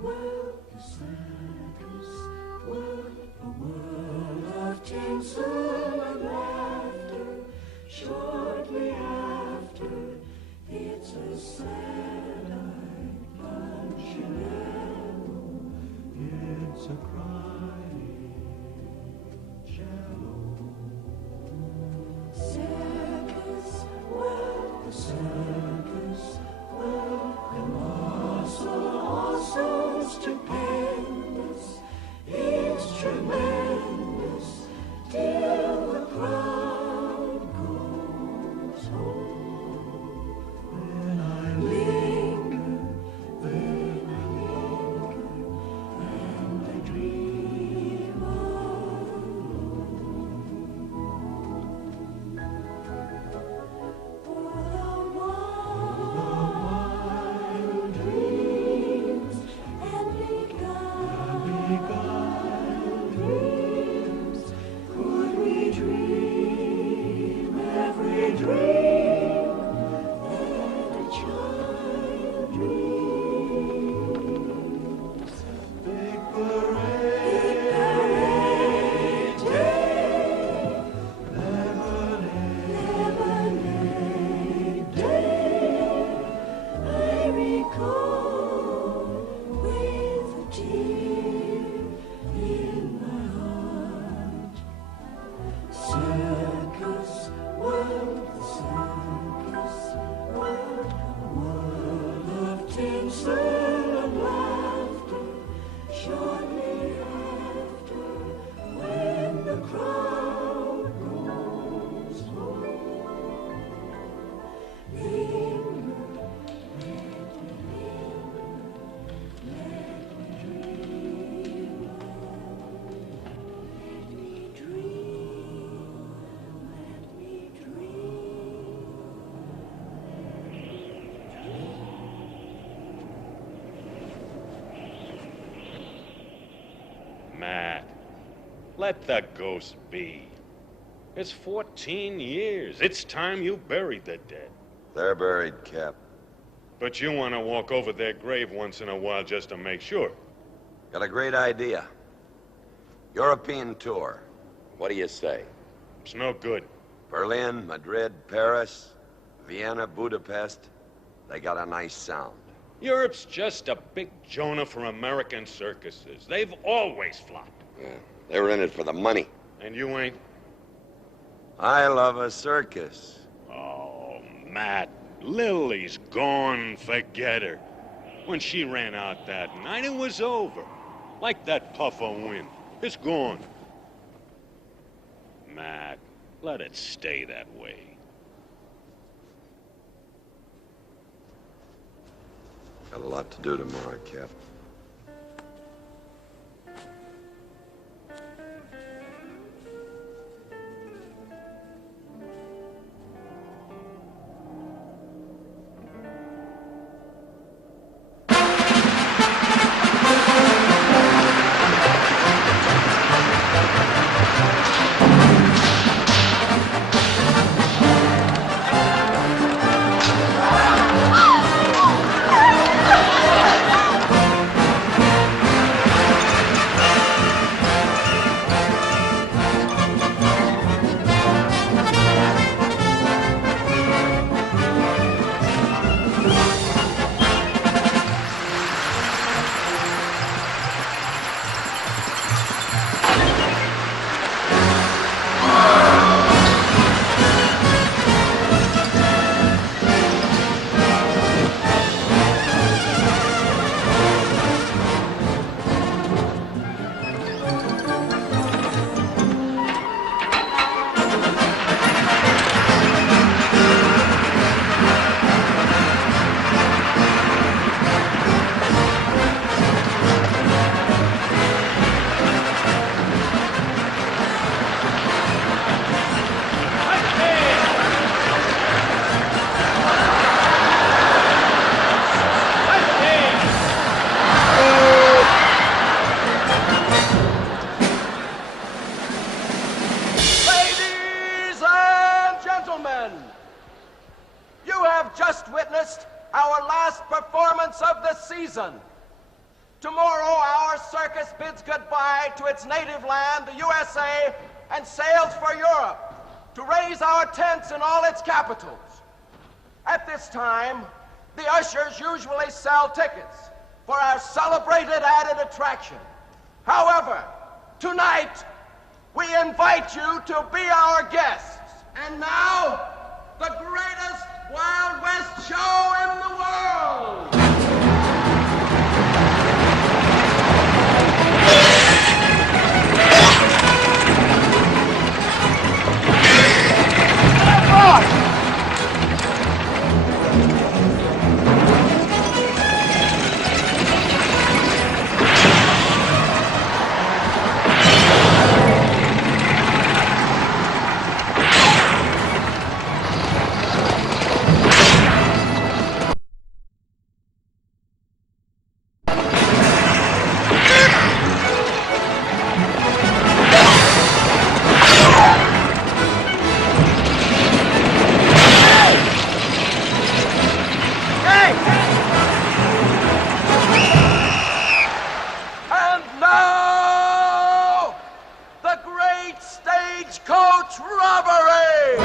world, the circus world, a world of tinsel and laughter. Shortly after, it's a sad-eyed punchinello. It's a crying cello. Circus world, the circus world, also stupendous. It's tremendous till the crowd goes home. Then I linger, and I dream alone. For the wild dreams and beguiled dreams, could we dream every dream that a child dreams? Big parade day, lemonade day, I recall with a tear in my heart. Circus world, the circus world, a world of tinsel and laughter. Shortly after, when the crowd goes home, linger, let me dream, let me dream, let me dream. Matt, let the ghost be. It's 14 years. It's time you buried the dead. They're buried, Cap. But you want to walk over their grave once in a while just to make sure. Got a great idea. European tour. What do you say? It's no good. Berlin, Madrid, Paris, Vienna, Budapest. They got a nice sound. Europe's just a big Jonah for American circuses. They've always flopped. Yeah, they were in it for the money. And you ain't? I love a circus. Oh, Matt, Lily's gone. Forget her. When she ran out that night, it was over. Like that puff of wind. It's gone. Matt, let it stay that way. Got a lot to do tomorrow, Cap. You have just witnessed our last performance of the season. Tomorrow, our circus bids goodbye to its native land, the USA, and sails for Europe to raise our tents in all its capitals. At this time, the ushers usually sell tickets for our celebrated added attraction. However, tonight, we invite you to be our guests. And now, the greatest Wild West show in the world! And now, the great stagecoach robbery!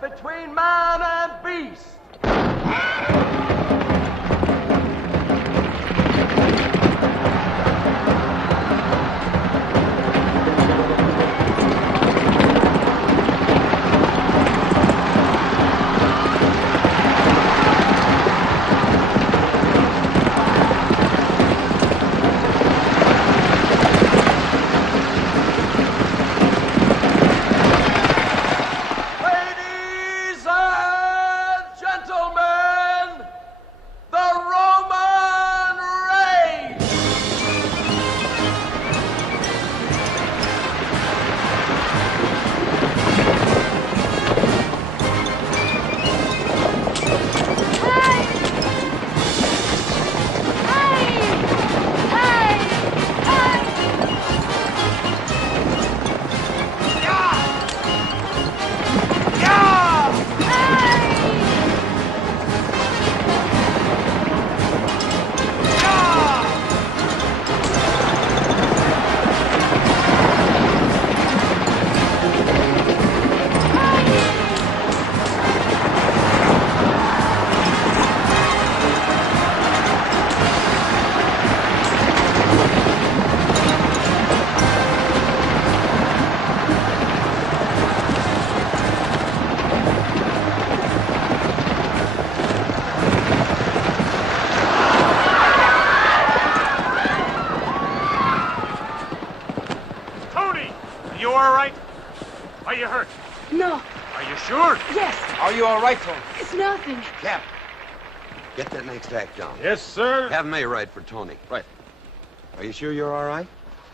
Between man and beast. Ladies and gentlemen, No. Are you sure? Yes. Are you all right, Tony? It's nothing. Cap, get that next act down. Yes, sir. Have May write for Tony. Right. Are you sure you're all right?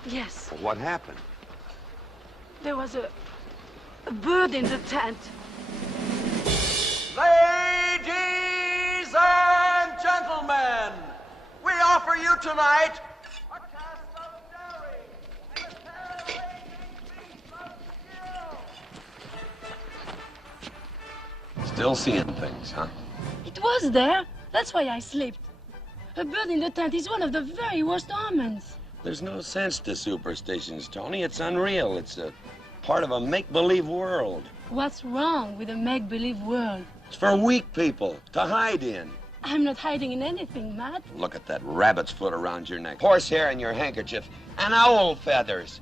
Yes. Well, what happened? There was a bird in the tent. Ladies and gentlemen, we offer you tonight a cast of daring and a tale-making feats of skill. Still seeing things, huh? It was there. That's why I slept. A bird in the tent is one of the very worst omens. There's no sense to superstitions, Tony. It's unreal. It's a part of a make-believe world. What's wrong with a make-believe world? It's for weak people to hide in. I'm not hiding in anything, Matt. Look at that rabbit's foot around your neck, horsehair in your handkerchief, and owl feathers.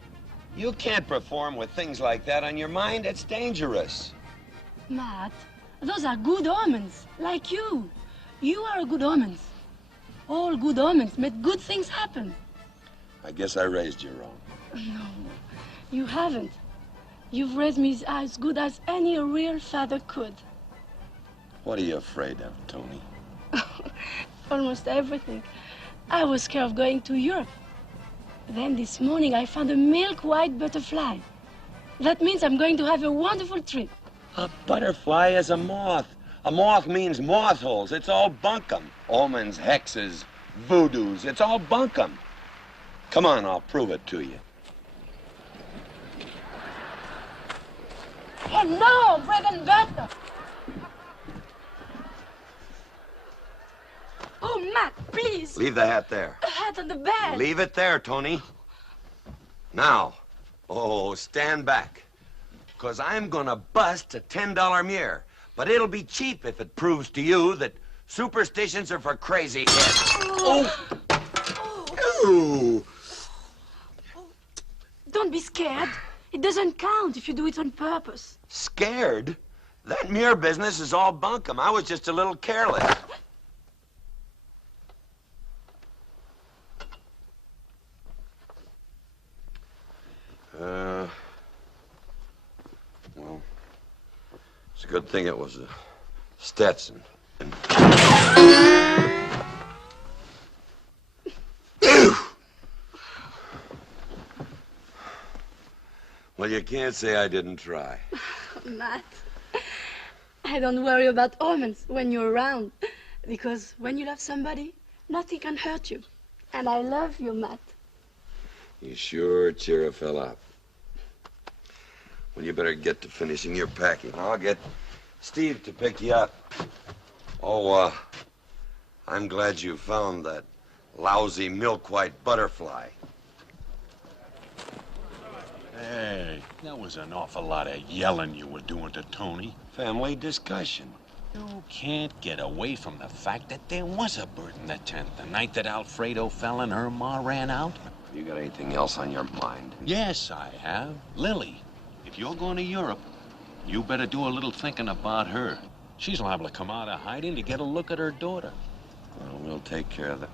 You can't perform with things like that on your mind. It's dangerous. Matt, those are good omens, like you. You are a good omens. All good omens make good things happen. I guess I raised you wrong. No, you haven't. You've raised me as good as any real father could. What are you afraid of, Tony? Almost everything. I was scared of going to Europe. Then this morning I found a milk-white butterfly. That means I'm going to have a wonderful trip. A butterfly is a moth. A moth means moth holes. It's all bunkum. Omens, hexes, voodoos. It's all bunkum. Come on, I'll prove it to you. Oh no, bread and butter. Oh, Matt, please. Leave the hat there. A hat on the bed. Leave it there, Tony. Now, stand back. Because I'm going to bust a $10 mirror. But it'll be cheap if it proves to you that superstitions are for crazy heads. Oh! Ooh. Don't be scared. It doesn't count if you do it on purpose. Scared? That mirror business is all bunkum. I was just a little careless. Well, it's a good thing it was a Stetson. Well, you can't say I didn't try. Matt, I don't worry about omens when you're around. Because when you love somebody, nothing can hurt you. And I love you, Matt. You sure cheer a fella up. Well, you better get to finishing your packing. I'll get Steve to pick you up. Oh, I'm glad you found that lousy milk-white butterfly. Hey, that was an awful lot of yelling you were doing to Tony. Family discussion. You can't get away from the fact that there was a bird in the tent the night that Alfredo fell and her ma ran out. You got anything else on your mind? Yes, I have. Lily. If you're going to Europe, you better do a little thinking about her. She's liable to come out of hiding to get a look at her daughter. Well, we'll take care of that.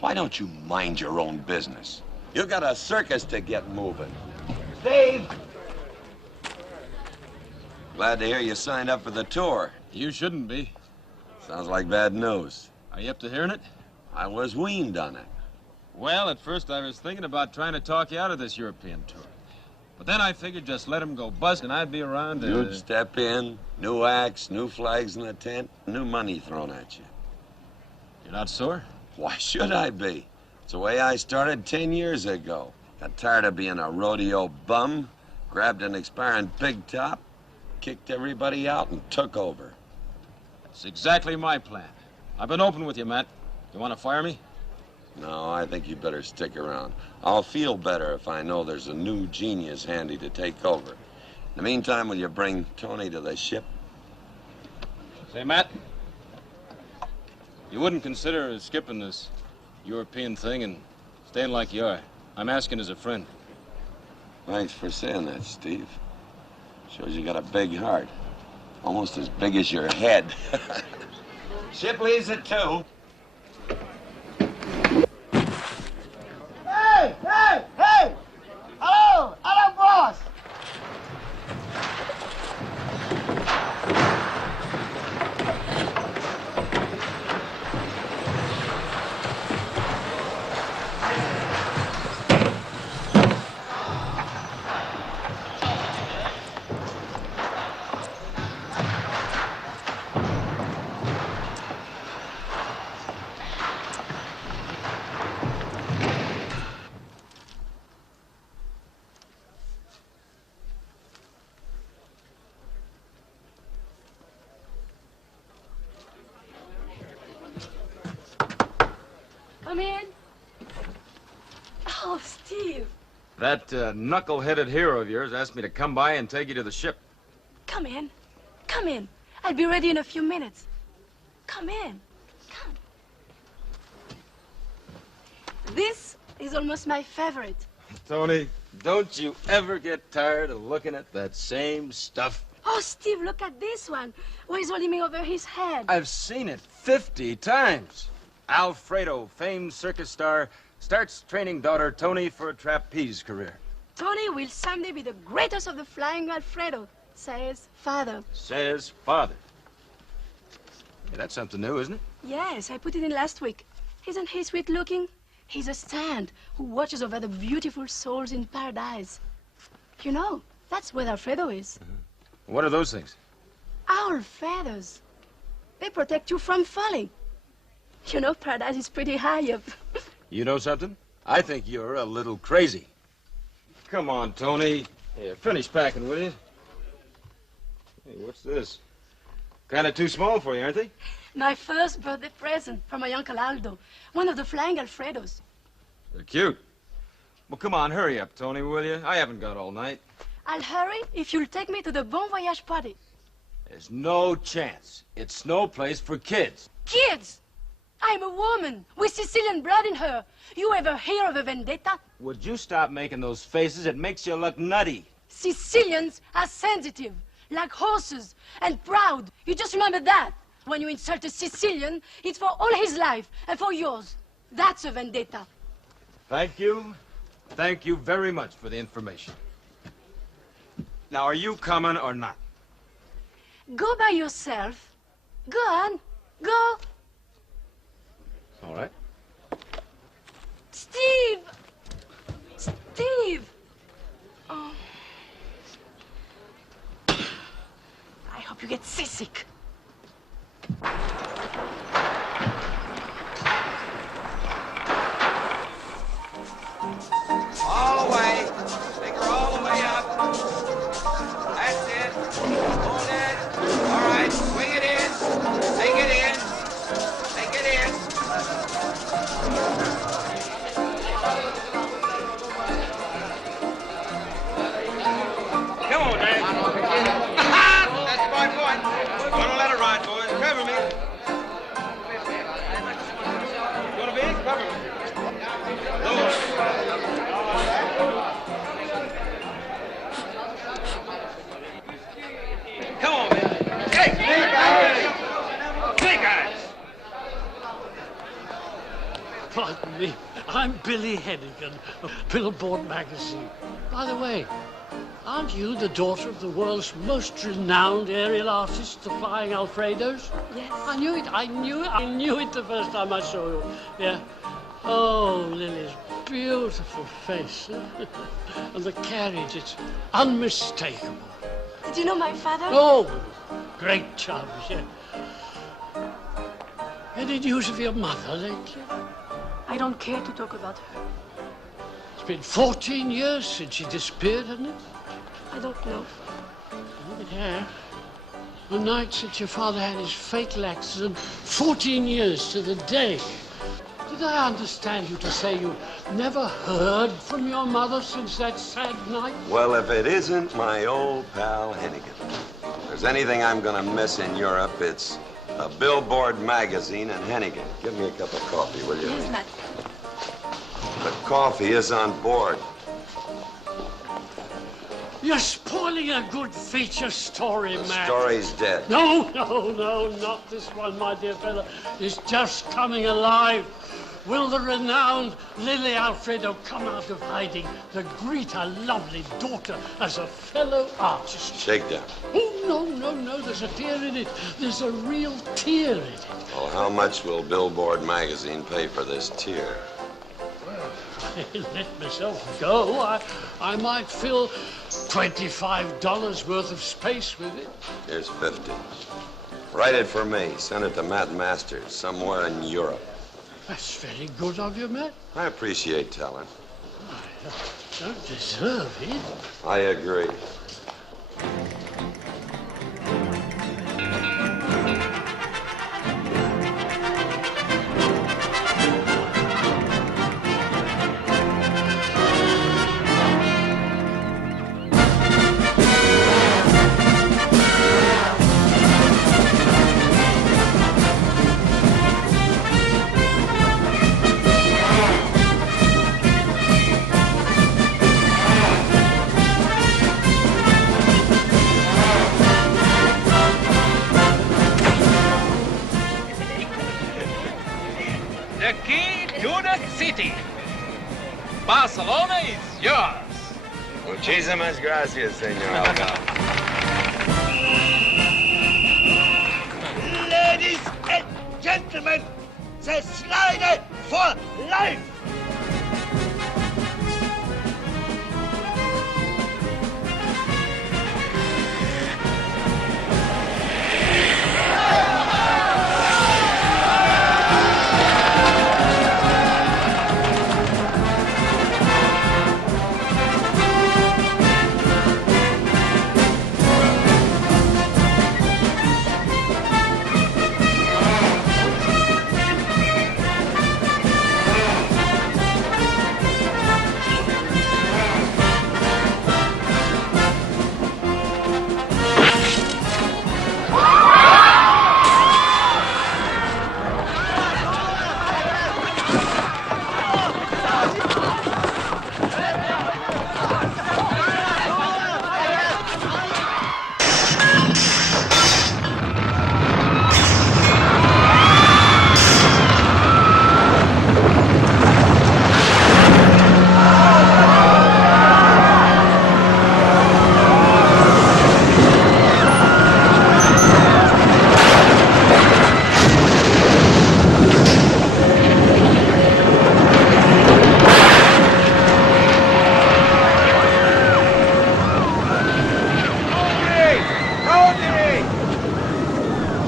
Why don't you mind your own business? You got a circus to get moving. Steve! Glad to hear you signed up for the tour. You shouldn't be. Sounds like bad news. Are you up to hearing it? I was weaned on it. Well, at first I was thinking about trying to talk you out of this European tour. But then I figured just let him go bust and I'd be around to... You'd step in, new acts, new flags in the tent, new money thrown at you. You're not sore? Why should I be? It's the way I started 10 years ago. Got tired of being a rodeo bum, grabbed an expiring pig top, kicked everybody out, and took over. That's exactly my plan. I've been open with you, Matt. You want to fire me? No, I think you better stick around. I'll feel better if I know there's a new genius handy to take over. In the meantime, will you bring Tony to the ship? Say, Matt, you wouldn't consider skipping this European thing and staying like you are. I'm asking as a friend. Thanks for saying that, Steve. Shows you got a big heart. Almost as big as your head. Ship leaves at 2. Hey! Hello, boss! That knuckle-headed hero of yours asked me to come by and take you to the ship. Come in. Come in. I'll be ready in a few minutes. Come in. Come. This is almost my favorite. Tony, don't you ever get tired of looking at that same stuff? Oh, Steve, look at this one. Where he's holding me over his head. I've seen it 50 times. Alfredo, famed circus star, starts training daughter Tony for a trapeze career. Tony will someday be the greatest of the flying Alfredo, says father. Says father. Hey, that's something new, isn't it? Yes, I put it in last week. Isn't he sweet looking? He's a stand who watches over the beautiful souls in paradise. You know, that's where Alfredo is. What are those things? Owl feathers. They protect you from falling. You know, paradise is pretty high up. You know something? I think you're a little crazy. Come on, Tony. Here, finish packing, will you? Hey, what's this? Kind of too small for you, aren't they? My first birthday present from my Uncle Aldo, one of the flying Alfredos. They're cute. Well, come on, hurry up, Tony, will you? I haven't got all night. I'll hurry if you'll take me to the Bon Voyage party. There's no chance. It's no place for kids. Kids! I'm a woman with Sicilian blood in her. You ever hear of a vendetta? Would you stop making those faces? It makes you look nutty. Sicilians are sensitive, like horses, and proud. You just remember that. When you insult a Sicilian, it's for all his life and for yours. That's a vendetta. Thank you. Thank you very much for the information. Now, are you coming or not? Go by yourself. Go on. Go. All right. Steve! Steve! Oh. I hope you get seasick. All the way. Take her all the way up. That's it. Hold it. All right. Swing it in. Take it in. Take it in. Come on, Dad. That's my point. Gonna let it ride, boys. Cover me. Gonna be? Cover me. Come on, man. Hey! Hey, guys! Hey, guys! Pardon me. I'm Billy Hennigan of Billboard magazine. By the way, aren't you the daughter of the world's most renowned aerial artist, the Flying Alfredos? Yes. I knew it. I knew it the first time I saw you. Yeah. Oh, Lily's beautiful face. And the carriage, it's unmistakable. Did you know my father? Oh, great chums, yeah. Any news of your mother lately? I don't care to talk about her. It's been 14 years since she disappeared, hasn't it? I don't know. Oh, yeah. The night since your father had his fatal accident, 14 years to the day. Did I understand you to say you never heard from your mother since that sad night? Well, if it isn't my old pal Hennigan. If there's anything I'm gonna miss in Europe, it's a Billboard magazine and Hennigan. Give me a cup of coffee, will you? Here's that. The coffee is on board. You're spoiling a good feature story, The Matt. story's dead. No, not this one, my dear fellow. It's just coming alive. Will the renowned Lily Alfredo come out of hiding to greet her lovely daughter as a fellow artist? Shakedown. Oh, no, there's a tear in it. There's a real tear in it. Well, how much will Billboard magazine pay for this tear? Let myself go. I might fill $25 worth of space with it. Here's 50. Write it for me. Send it to Matt Masters, somewhere in Europe. That's very good of you, Matt. I appreciate talent. I don't deserve it. I agree. Barcelona is yours. Muchísimas gracias, senor. Ladies and gentlemen, the Slider for life!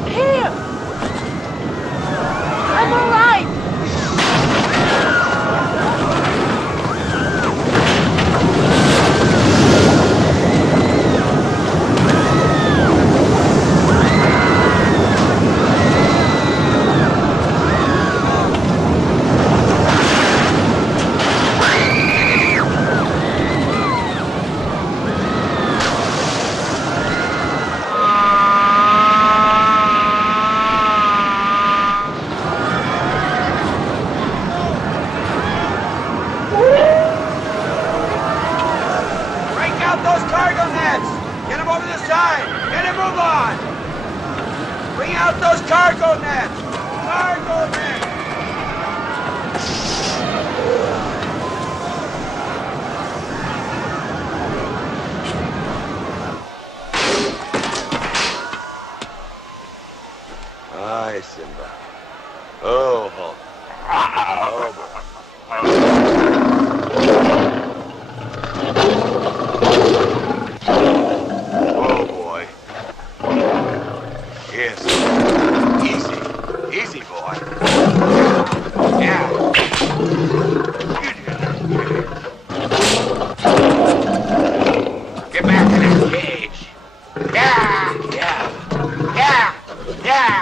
Here! I'm all right! Break out those cargo nets! Get them over the side! Get a move on! Bring out those cargo nets! Cargo nets! Ay, Simba. Oh, oh. Oh, boy. Oh, boy. Yes. Easy. Easy, boy. Yeah. You did it. Get back in that cage. Yeah. Yeah. Yeah. Yeah.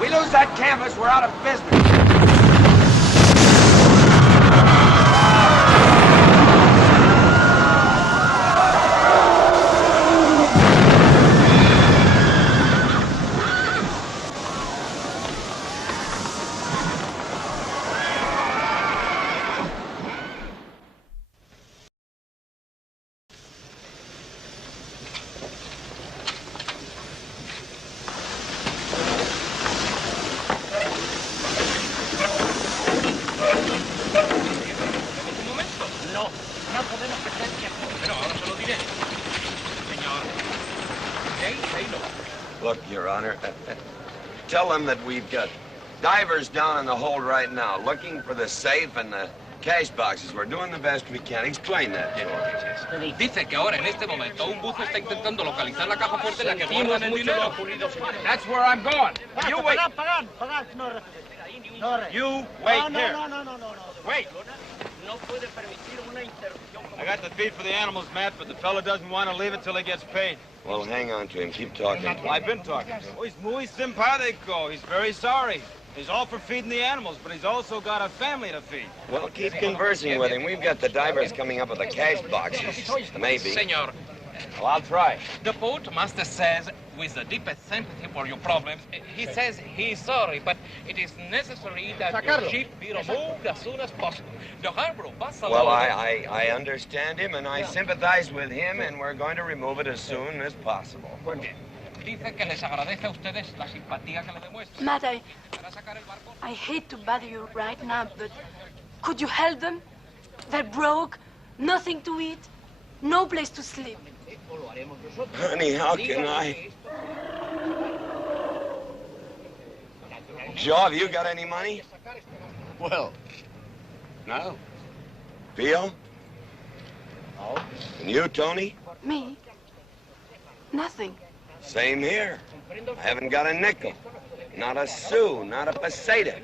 We lose that canvas, we're out of business. Look, Your Honor, tell them that we've got divers down in the hold right now looking for the safe and the cash boxes. We're doing the best we can. Explain that to them. Dice que ahora, en este momento, un buzo está intentando localizar la caja fuerte en la que guardan el dinero. That's where I'm going. You wait. Pagad, no, You wait here. No. Wait. No puede permitir una interrupción. I got the feed for the animals, Matt, but the fella doesn't want to leave it till he gets paid. Well, hang on to him. Keep talking. Well, I've been talking to him. Oh, he's muy simpático. He's very sorry. He's all for feeding the animals, but he's also got a family to feed. Well, keep conversing with him. We've got the divers coming up with the cash boxes. Maybe. Señor, Well, I'll try. the postmaster says, with the deepest sympathy for your problems, he says he's sorry, but it is necessary that your ship be removed as soon as possible. The harbor of Barcelona... Well, I understand him, and I sympathize with him, and we're going to remove it as soon as possible. Dice que les agradece a ustedes la simpatía que le demuestran. Matt, Para sacar el barco... I hate to bother you right now, but could you help them? They're broke, nothing to eat, no place to sleep. Honey, how can I? Joe, have you got any money? Well, no. Pio? No. And you, Tony? Me? Nothing. Same here. I haven't got a nickel. Not a sou, not a peseta.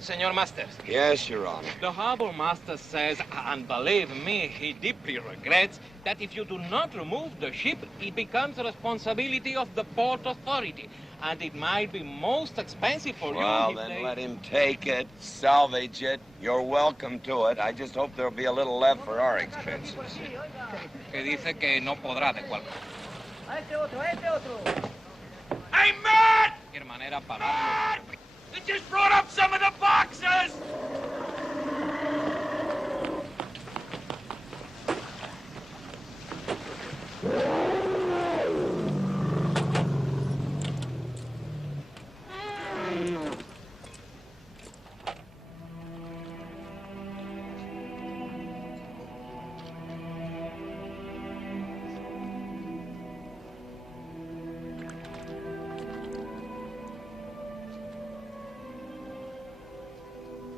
Señor Masters, Yes, Your Honor. the harbor master says, and believe me, he deeply regrets, that if you do not remove the ship, it becomes the responsibility of the port authority. And it might be most expensive for Well, you if then they... let him take it, salvage it. You're welcome to it. I just hope there'll be a little left for our expenses. Que dice que no podrá de cualquier Este otro. manera pagarlo. They just brought up some of the boxes!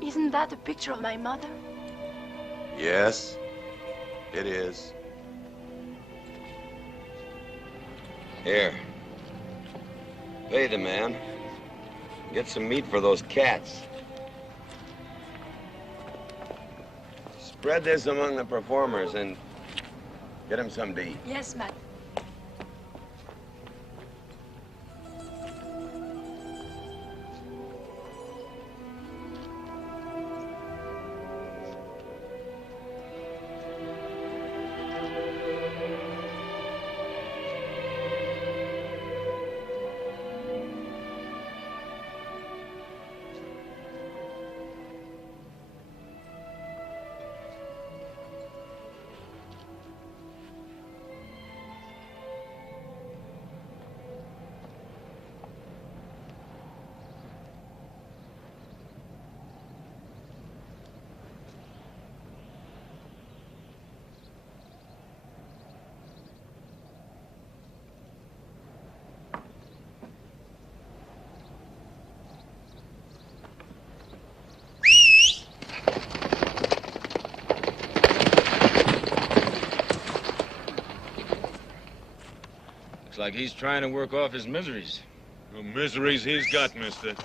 Isn't that a picture of my mother? Yes, it is. Here. Pay the man. Get some meat for those cats. Spread this among the performers and get them something to eat. Yes, Matt. Looks like he's trying to work off his miseries. The miseries he's got, mister.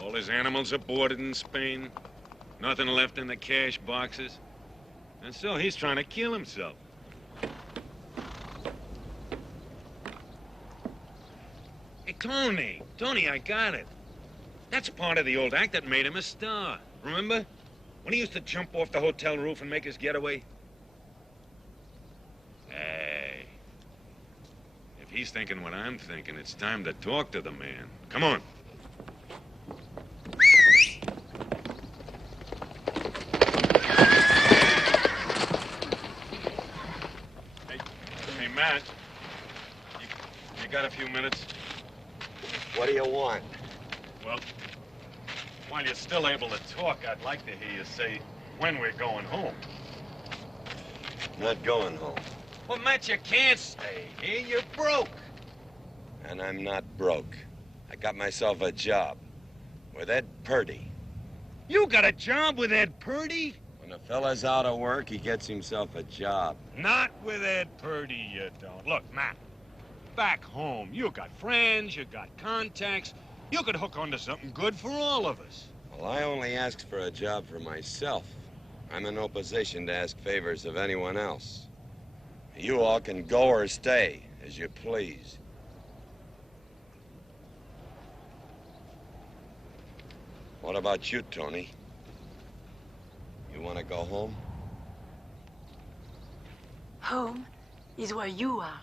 All his animals are boarded in Spain. Nothing left in the cash boxes. And so he's trying to kill himself. Tony, I got it. That's part of the old act that made him a star. Remember? When he used to jump off the hotel roof and make his getaway? Hey. If he's thinking what I'm thinking, it's time to talk to the man. Come on. Hey, Matt. You got a few minutes? What do you want? Well, while you're still able to talk, I'd like to hear you say when we're going home. Not going home. Well, Matt, you can't stay here. You're broke. And I'm not broke. I got myself a job with Ed Purdy. You got a job with Ed Purdy? When a fella's out of work, he gets himself a job. Not with Ed Purdy, you don't. Look, Matt, back home, you got friends, you got contacts. You could hook onto something good for all of us. Well, I only asked for a job for myself. I'm in no position to ask favors of anyone else. You all can go or stay, as you please. What about you, Tony? You want to go home? Home is where you are.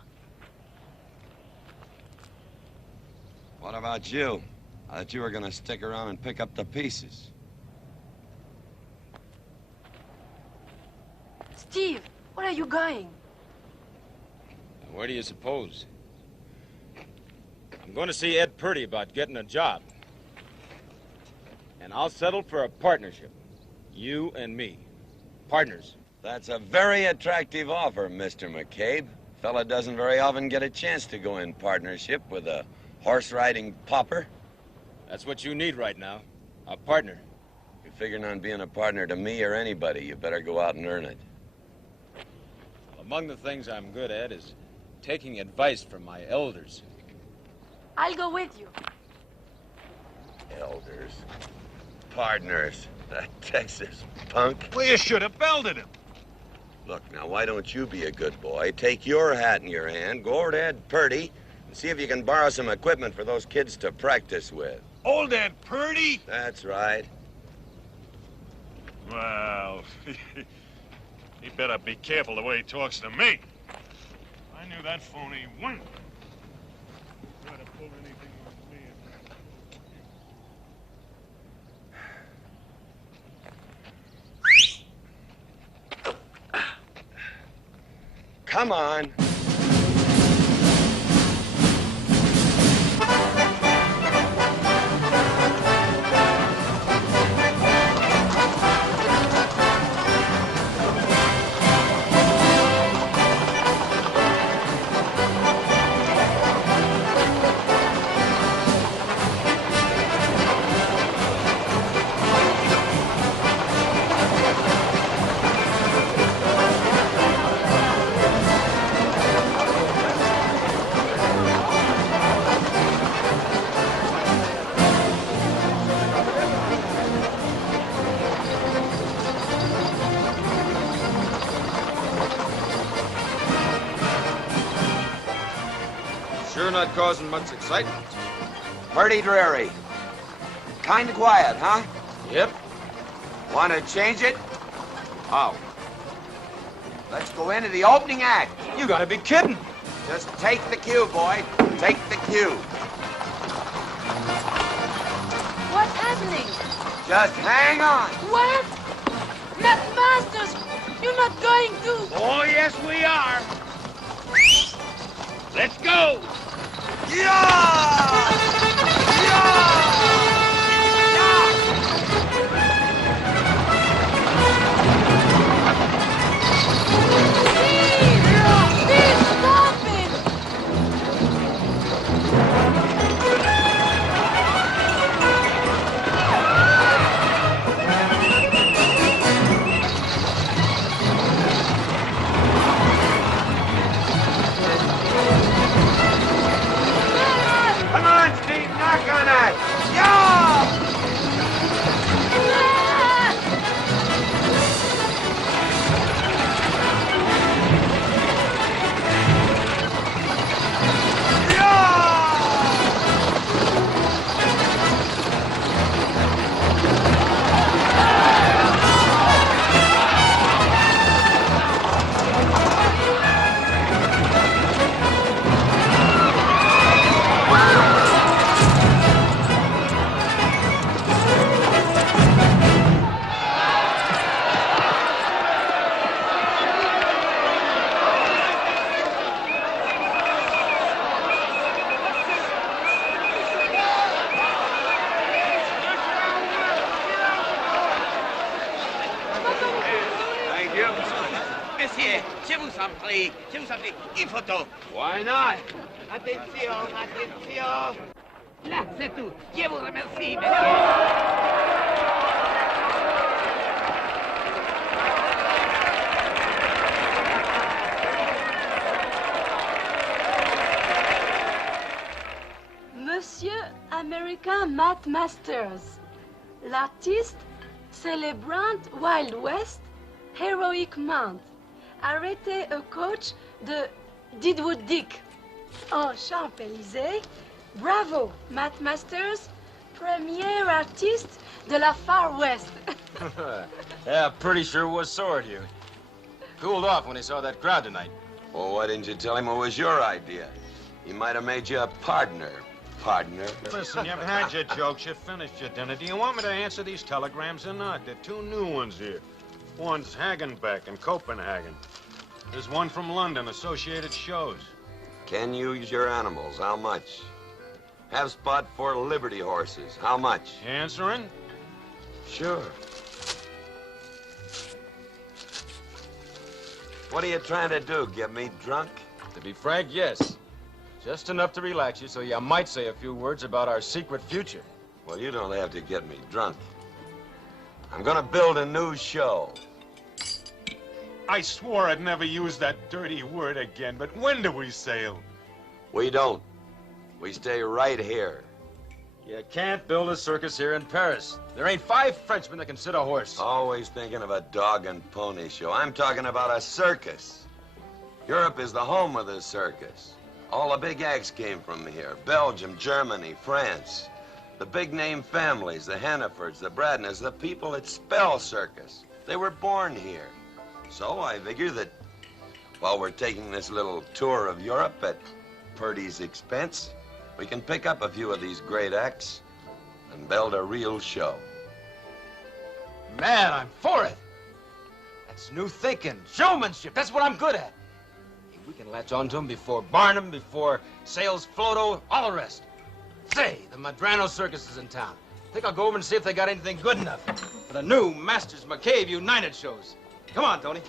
What about you? I thought you were going to stick around and pick up the pieces. Steve, where are you going? Where do you suppose? I'm going to see Ed Purdy about getting a job. And I'll settle for a partnership. You and me. Partners. That's a very attractive offer, Mr. McCabe. Fella doesn't very often get a chance to go in partnership with a horse-riding pauper. That's what you need right now. A partner. If you're figuring on being a partner to me or anybody, you better go out and earn it. Among the things I'm good at is taking advice from my elders. I'll go with you. Elders. Partners. That Texas punk. Well, you should have belted him. Look, now, why don't you be a good boy? Take your hat in your hand, go over to Ed Purdy, and see if you can borrow some equipment for those kids to practice with. Old Ed Purdy? That's right. Well, he better be careful the way he talks to me. I knew that phony went. Try to pull anything on me. Come on. Sure not causing much excitement. Pretty dreary. Kind of quiet, huh? Yep. Want to change it? How? Let's go into the opening act. You gotta be kidding. Just take the cue, boy. Take the cue. What's happening? Just hang on. What? Matt Masters, you're not going to... Oh, yes, we are. Let's go. Yeah! Steve, stop him! Come on, Steve. compris. Je vous en prie, une photo. Why not? Attention, attention. Là, c'est tout. Dieu vous remercie, mesdames. Monsieur American Math Masters, l'artiste célébrant Wild West, Heroic Month, arrêté au coach de Deadwood Dick. En Champs-Élysées, bravo, Math Masters, premier artiste de la Far West. Yeah, pretty sure was sore at you. Cooled off when he saw that crowd tonight. Well, why didn't you tell him it was your idea? He might have made you a partner. Listen, you've had your jokes, you've finished your dinner. Do you want me to answer these telegrams or not? There are two new ones here. One's Hagenbeck in Copenhagen. There's one from London, Associated Shows. Can you use your animals? How much? Have spot for Liberty horses. How much? Answering? Sure. What are you trying to do? Get me drunk? To be frank, yes. Just enough to relax you so you might say a few words about our secret future. Well, you don't have to get me drunk. I'm gonna build a new show. I swore I'd never use that dirty word again, but when do we sail? We don't. We stay right here. You can't build a circus here in Paris. There ain't 5 Frenchmen that can sit a horse. Always thinking of a dog and pony show. I'm talking about a circus. Europe is the home of the circus. All the big acts came from here. Belgium, Germany, France. The big-name families, the Hannafords, the Bradners, the people that spell circus. They were born here. So I figure that while we're taking this little tour of Europe at Purdy's expense, we can pick up a few of these great acts and build a real show. Man, I'm for it. That's new thinking, showmanship. That's what I'm good at. Hey, we can latch on to them before Barnum, before Sales Floto, all the rest. Say, the Madrano Circus is in town. Think I'll go over and see if they got anything good enough for the new Masters McCabe United shows. Come on, Tony.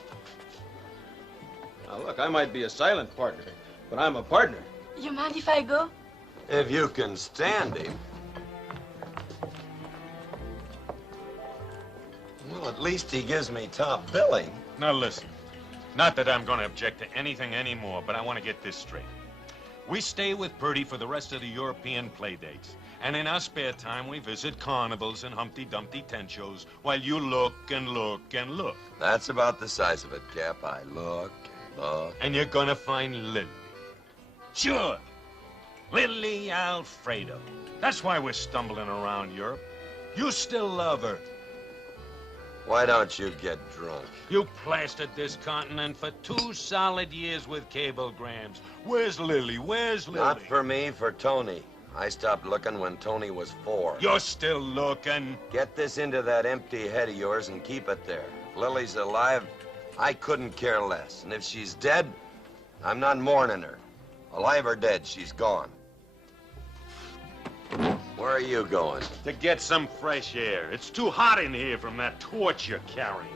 Now, look, I might be a silent partner, but I'm a partner. You mind if I go? If you can stand him. Well, at least he gives me top billing. Now listen, not that I'm going to object to anything anymore, but I want to get this straight. We stay with Purdy for the rest of the European play dates. And in our spare time, we visit carnivals and Humpty Dumpty tent shows while you look and look and look. That's about the size of it, Cap. I look and look. And you're gonna find Lily. Sure. Lily Alfredo. That's why we're stumbling around Europe. You still love her. Why don't you get drunk? You plastered this continent for 2 solid years with cablegrams. Where's Lily? Where's Lily? Not for me, for Tony. I stopped looking when Tony was 4. You're still looking. Get this into that empty head of yours and keep it there. If Lily's alive, I couldn't care less. And if she's dead, I'm not mourning her. Alive or dead, she's gone. Where are you going? To get some fresh air. It's too hot in here from that torch you're carrying.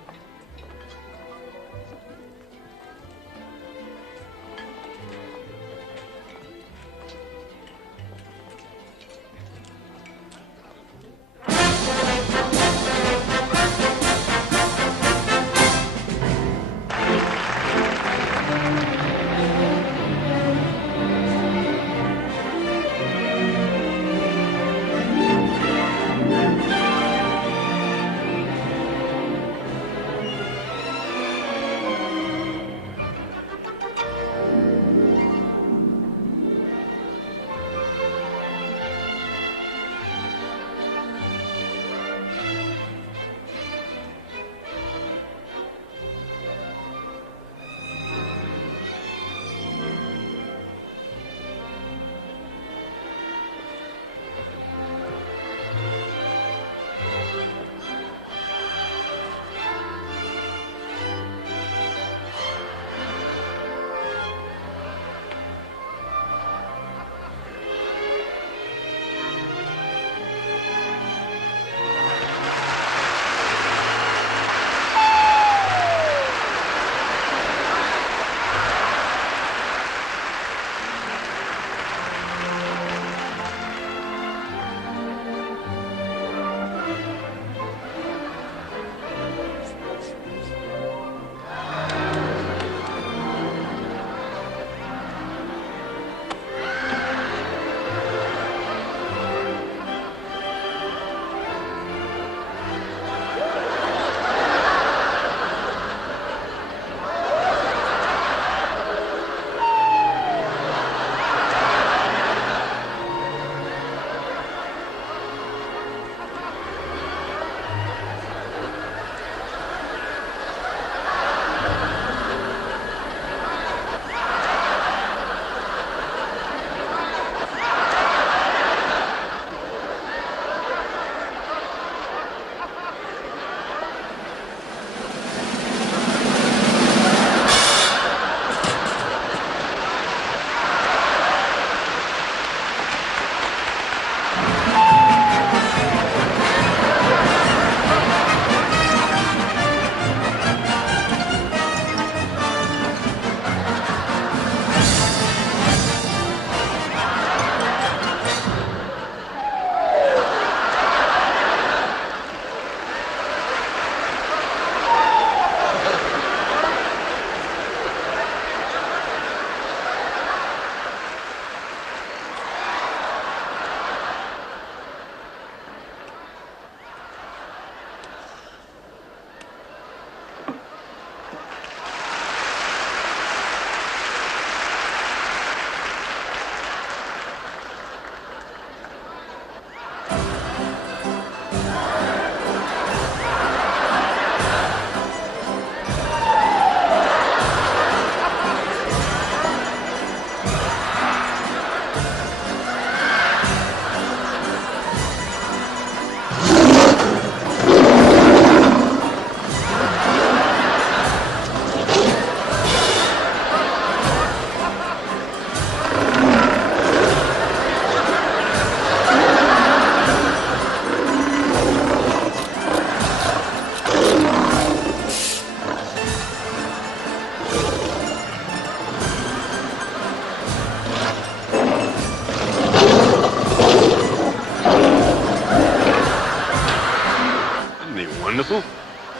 wonderful?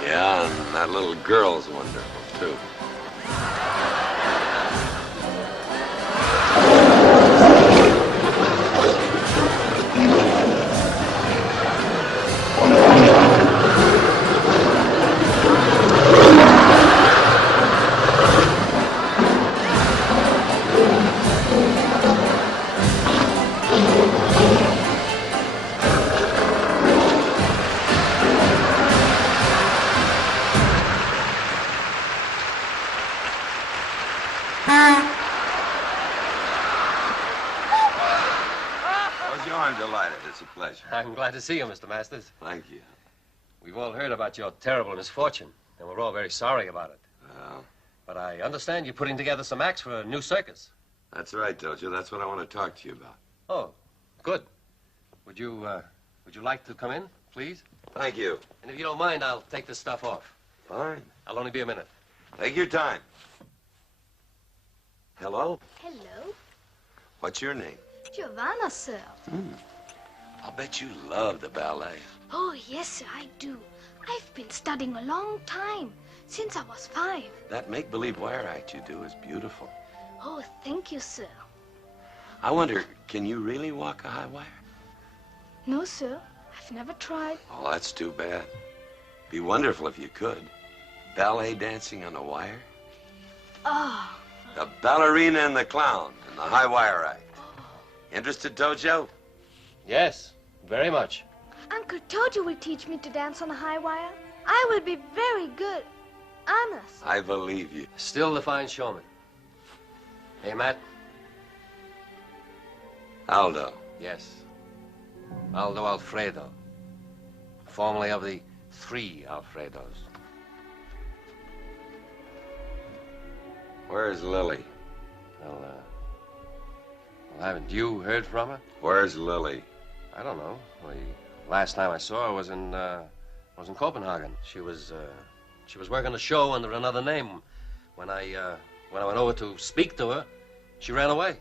Yeah, and that little girl's wonderful, too. I'm delighted. It's a pleasure. I'm glad to see you, Mr. Masters. Thank you. We've all heard about your terrible misfortune, and we're all very sorry about it. Well, But I understand you're putting together some acts for a new circus. that's right, Dojo. That's what I want to talk to you about. Oh, good. Would you like to come in, please? Thank you. And if you don't mind, I'll take this stuff off. Fine. I'll only be a minute. Take your time. Hello? Hello. What's your name? Giovanna, sir. I'll bet you love the ballet. Oh, yes, sir, I do. I've been studying a long time, since I was 5. That make-believe wire act you do is beautiful. Oh, thank you, sir. I wonder, can you really walk a high wire? No, sir. I've never tried. Oh, that's too bad. Be wonderful if you could. Ballet dancing on a wire? Oh. The ballerina and the clown and the high wire act. Interested, Dojo? Yes, very much. Uncle Tojo will teach me to dance on a high wire. I will be very good. Honest. I believe you. Still the fine showman. Hey, Matt? Aldo. Yes. Aldo Alfredo. Formerly of the 3 Alfredos. Where's Lily? Well, haven't you heard from her? Where's Lily? I don't know. The last time I saw her was in Copenhagen. She was working a show under another name. When I went over to speak to her, she ran away.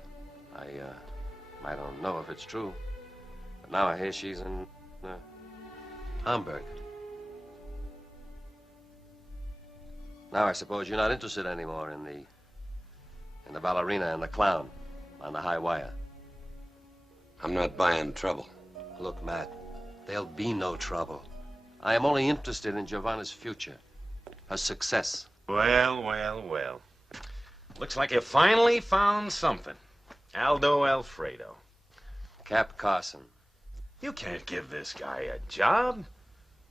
I don't know if it's true, but now I hear she's in Hamburg. Now I suppose you're not interested anymore in the ballerina and the clown on the high wire. I'm not buying trouble. Look, Matt, there'll be no trouble. I am only interested in Giovanna's future, her success. Well. Looks like you finally found something. Aldo Alfredo. Cap Carson. You can't give this guy a job.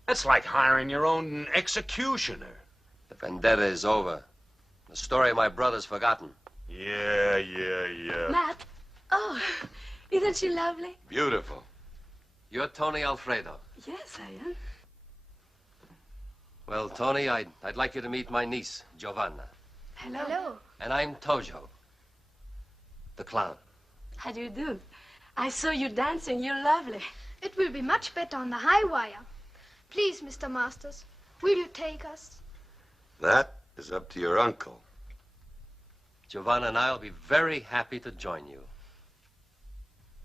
That's like hiring your own executioner. The vendetta is over. The story of my brother's forgotten. Yeah. Matt, oh, isn't she lovely? Beautiful. You're Tony Alfredo. Yes, I am. Well, Tony, I'd like you to meet my niece, Giovanna. Hello. And I'm Tojo, the clown. How do you do? I saw you dancing. You're lovely. It will be much better on the high wire. Please, Mr. Masters, will you take us? That is up to your uncle. Giovanna and I'll be very happy to join you.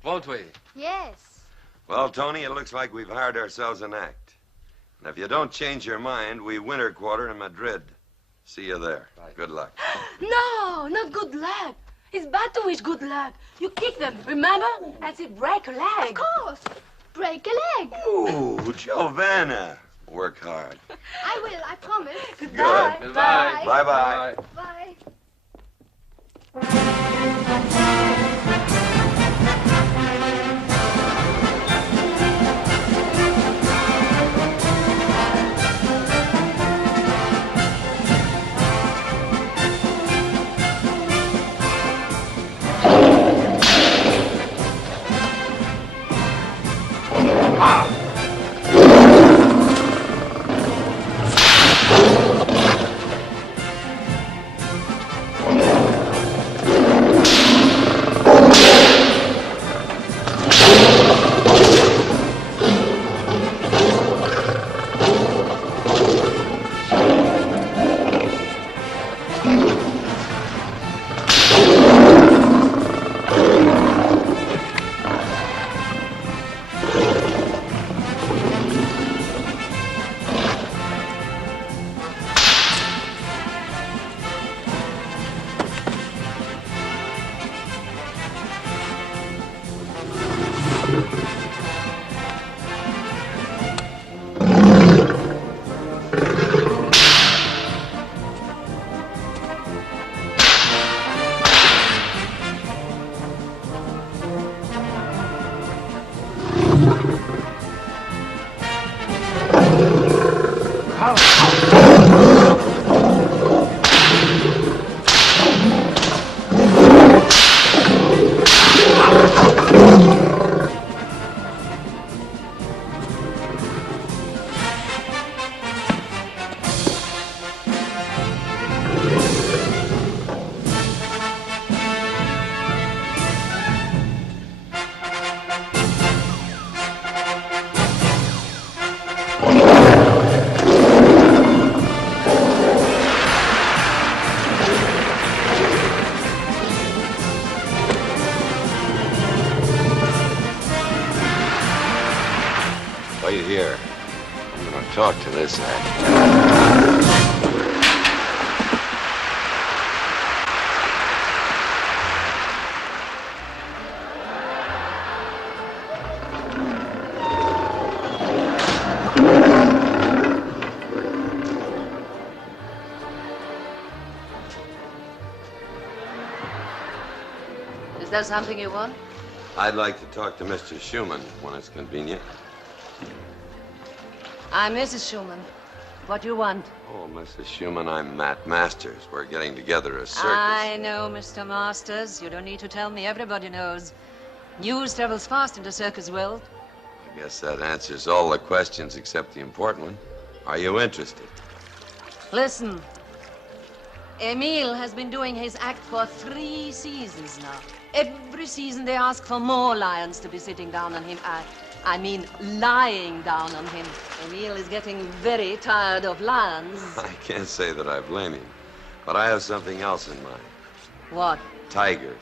Won't we? Yes. Well, Tony, it looks like we've hired ourselves an act. And if you don't change your mind, we winter quarter in Madrid. See you there. Right. Good luck. No, not good luck. It's bad to wish good luck. You kick them, remember? As if break a leg. Of course. Break a leg. Ooh, Giovanna. Work hard. I will, I promise. Goodbye. Good. Goodbye. Bye-bye. Bye. Wait here. I'm going to talk to this act. Is there something you want? I'd like to talk to Mr. Schumann when it's convenient. I'm Mrs. Schumann. What do you want? Oh, Mrs. Schumann, I'm Matt Masters. We're getting together a circus. I know, Mr. Masters. You don't need to tell me. Everybody knows. News travels fast in the circus world. I guess that answers all the questions except the important one. Are you interested? Listen. Emile has been doing his act for 3 seasons now. Every season they ask for more lions to be sitting down on him. I mean, lying down on him. Emile is getting very tired of lions. I can't say that I blame him, but I have something else in mind. What? Tigers.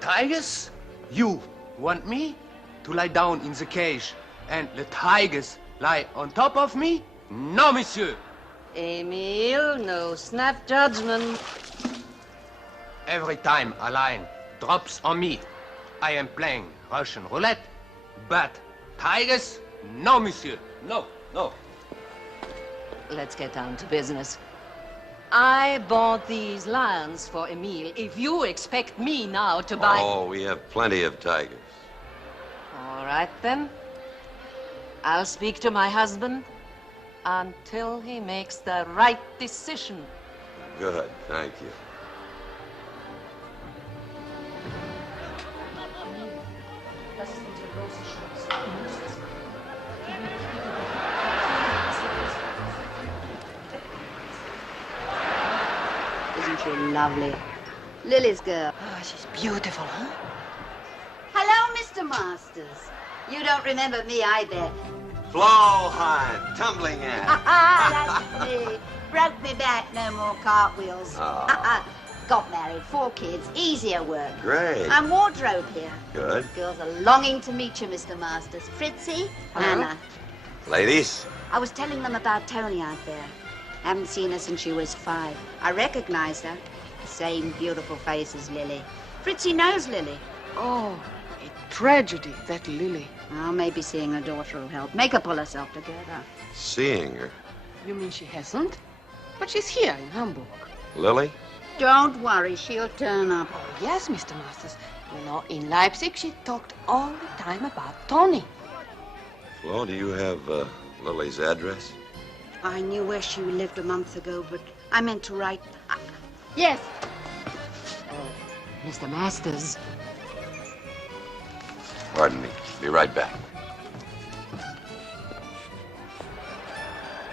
Tigers? You want me to lie down in the cage and the tigers lie on top of me? No, monsieur. Emile, no snap judgment. Every time a lion drops on me, I am playing Russian roulette. But tigers? No, monsieur. No, no. Let's get down to business. I bought these lions for Emile. If you expect me now to buy... Oh, we have plenty of tigers. All right, then. I'll speak to my husband until he makes the right decision. Good, thank you. Isn't she lovely? Lily's girl. Oh, she's beautiful, huh? Hello, Mr. Masters. You don't remember me either. Flo Hunt, tumbling ass. That's me. Broke me back, no more cartwheels. Oh. Got married, 4 kids, easier work. Great. I'm wardrobe here. Good. Girls are longing to meet you, Mr. Masters. Fritzy, Anna. Ladies? I was telling them about Tony out there. Haven't seen her since she was 5. I recognized her. Same beautiful face as Lily. Fritzy knows Lily. Oh, a tragedy, that Lily. Well, maybe seeing her daughter will help. Make her pull herself together. Seeing her? You mean she hasn't? But she's here in Hamburg. Lily? Don't worry, she'll turn up. Oh, yes, Mr. Masters. You know, in Leipzig, she talked all the time about Tony. Flo, do you have Lily's address? I knew where she lived a month ago, but I meant to write... Yes. Mr. Masters. Pardon me. Be right back.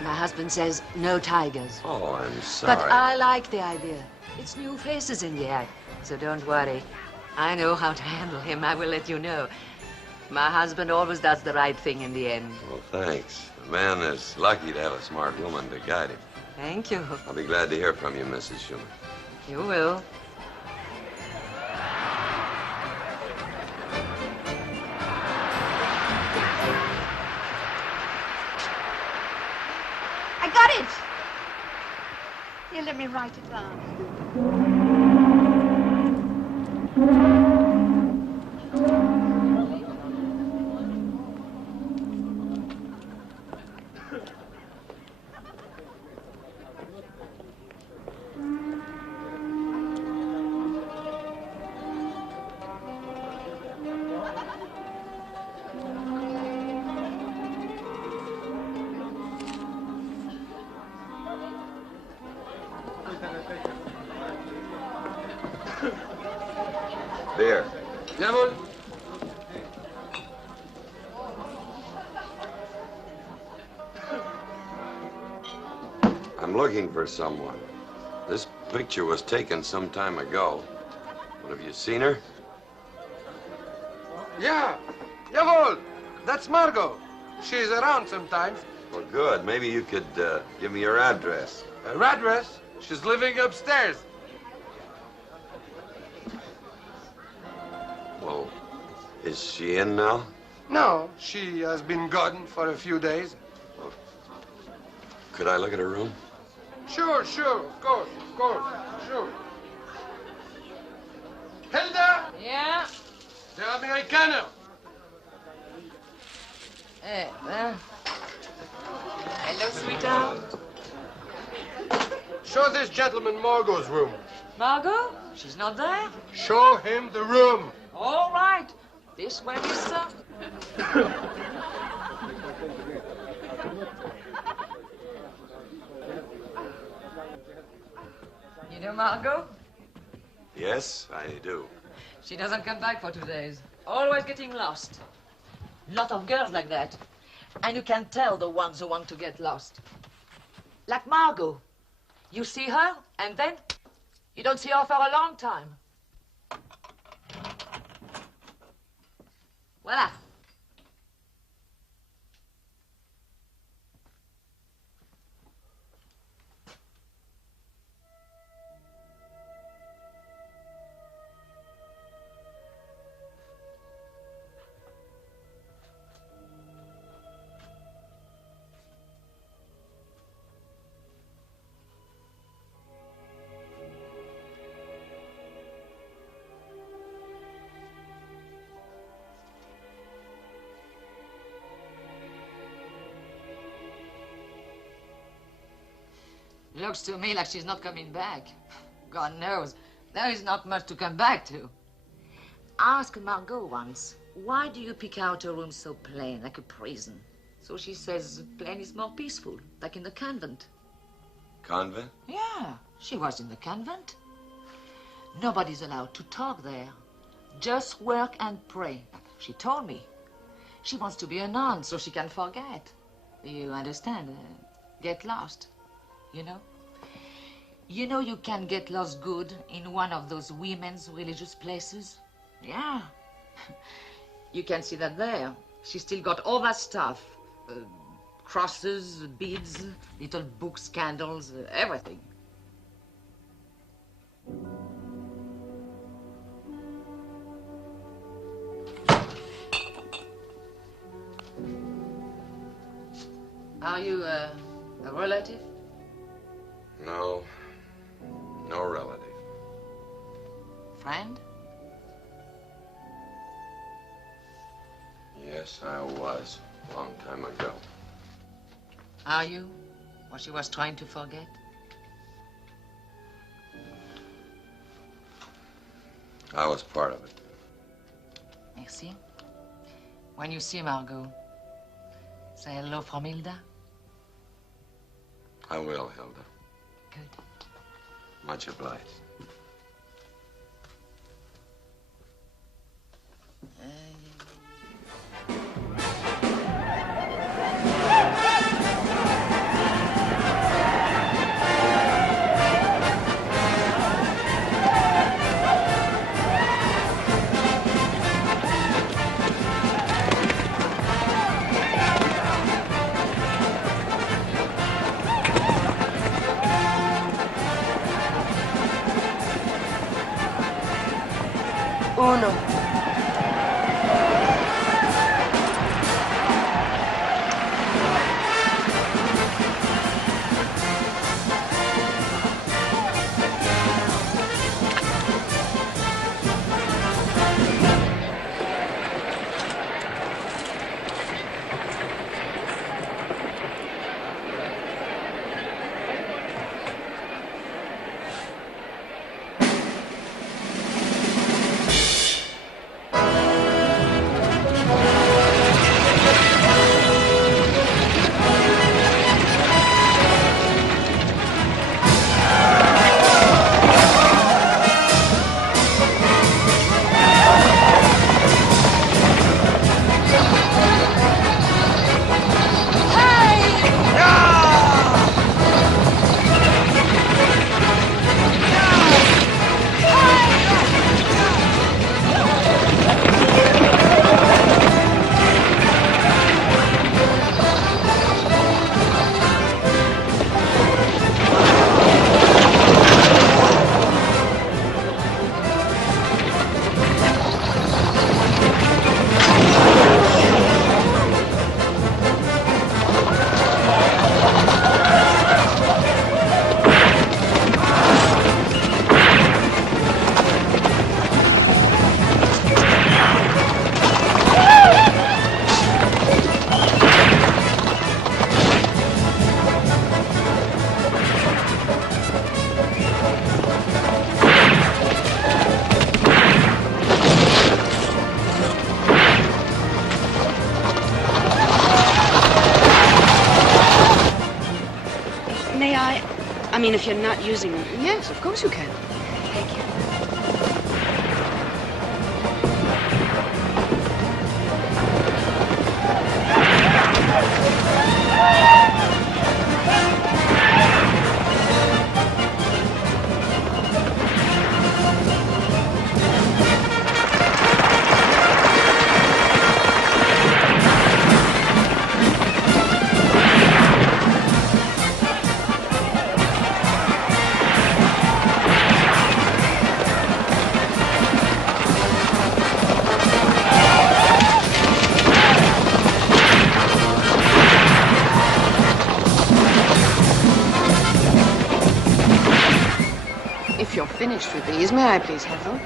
My husband says no tigers. Oh, I'm sorry. But I like the idea. It's new faces in the act, so don't worry. I know how to handle him. I will let you know. My husband always does the right thing in the end. Well, thanks. A man is lucky to have a smart woman to guide him. Thank you. I'll be glad to hear from you, Mrs. Schumann. You will. I got it. Here, let me write it down. Beer. Jawohl. I'm looking for someone. This picture was taken some time ago. But have you seen her? Yeah. Jawohl. That's Margot. She's around sometimes. Well, good. Maybe you could give me her address. Her address? She's living upstairs. Well, is she in now? No, she has been gone for a few days. Could I look at her room? Sure, of course, sure. Hilda! Yeah? Der Amerikaner! Hello, sweetheart. Show this gentleman Margot's room. Margot? She's not there? Show him the room. All right. This way, mister. You know Margot? Yes, I do. She doesn't come back for 2 days. Always getting lost. Lot of girls like that. And you can tell the ones who want to get lost. Like Margot. You see her, and then you don't see her for a long time. Voilà. Looks to me like she's not coming back. God knows, there is not much to come back to. I asked Margot once, why do you pick out a room so plain, like a prison? So she says plain is more peaceful, like in the convent. Convent? Yeah, she was in the convent. Nobody's allowed to talk there. Just work and pray. She told me. She wants to be a nun so she can forget. You understand? Get lost. You know? You know you can get lost good in one of those women's religious places? Yeah. You can see that there. She still got all that stuff. Crosses, beads, little books, candles, everything. Are you a relative? No. No relative. Friend? Yes, I was. A long time ago. Are you? What she was trying to forget? I was part of it. Merci. When you see Margot, say hello from Hilda. I will, Hilda. Good. Much obliged. I mean, if you're not using them. Yes, of course you can. Thank you. If you're finished with these, may I please have them?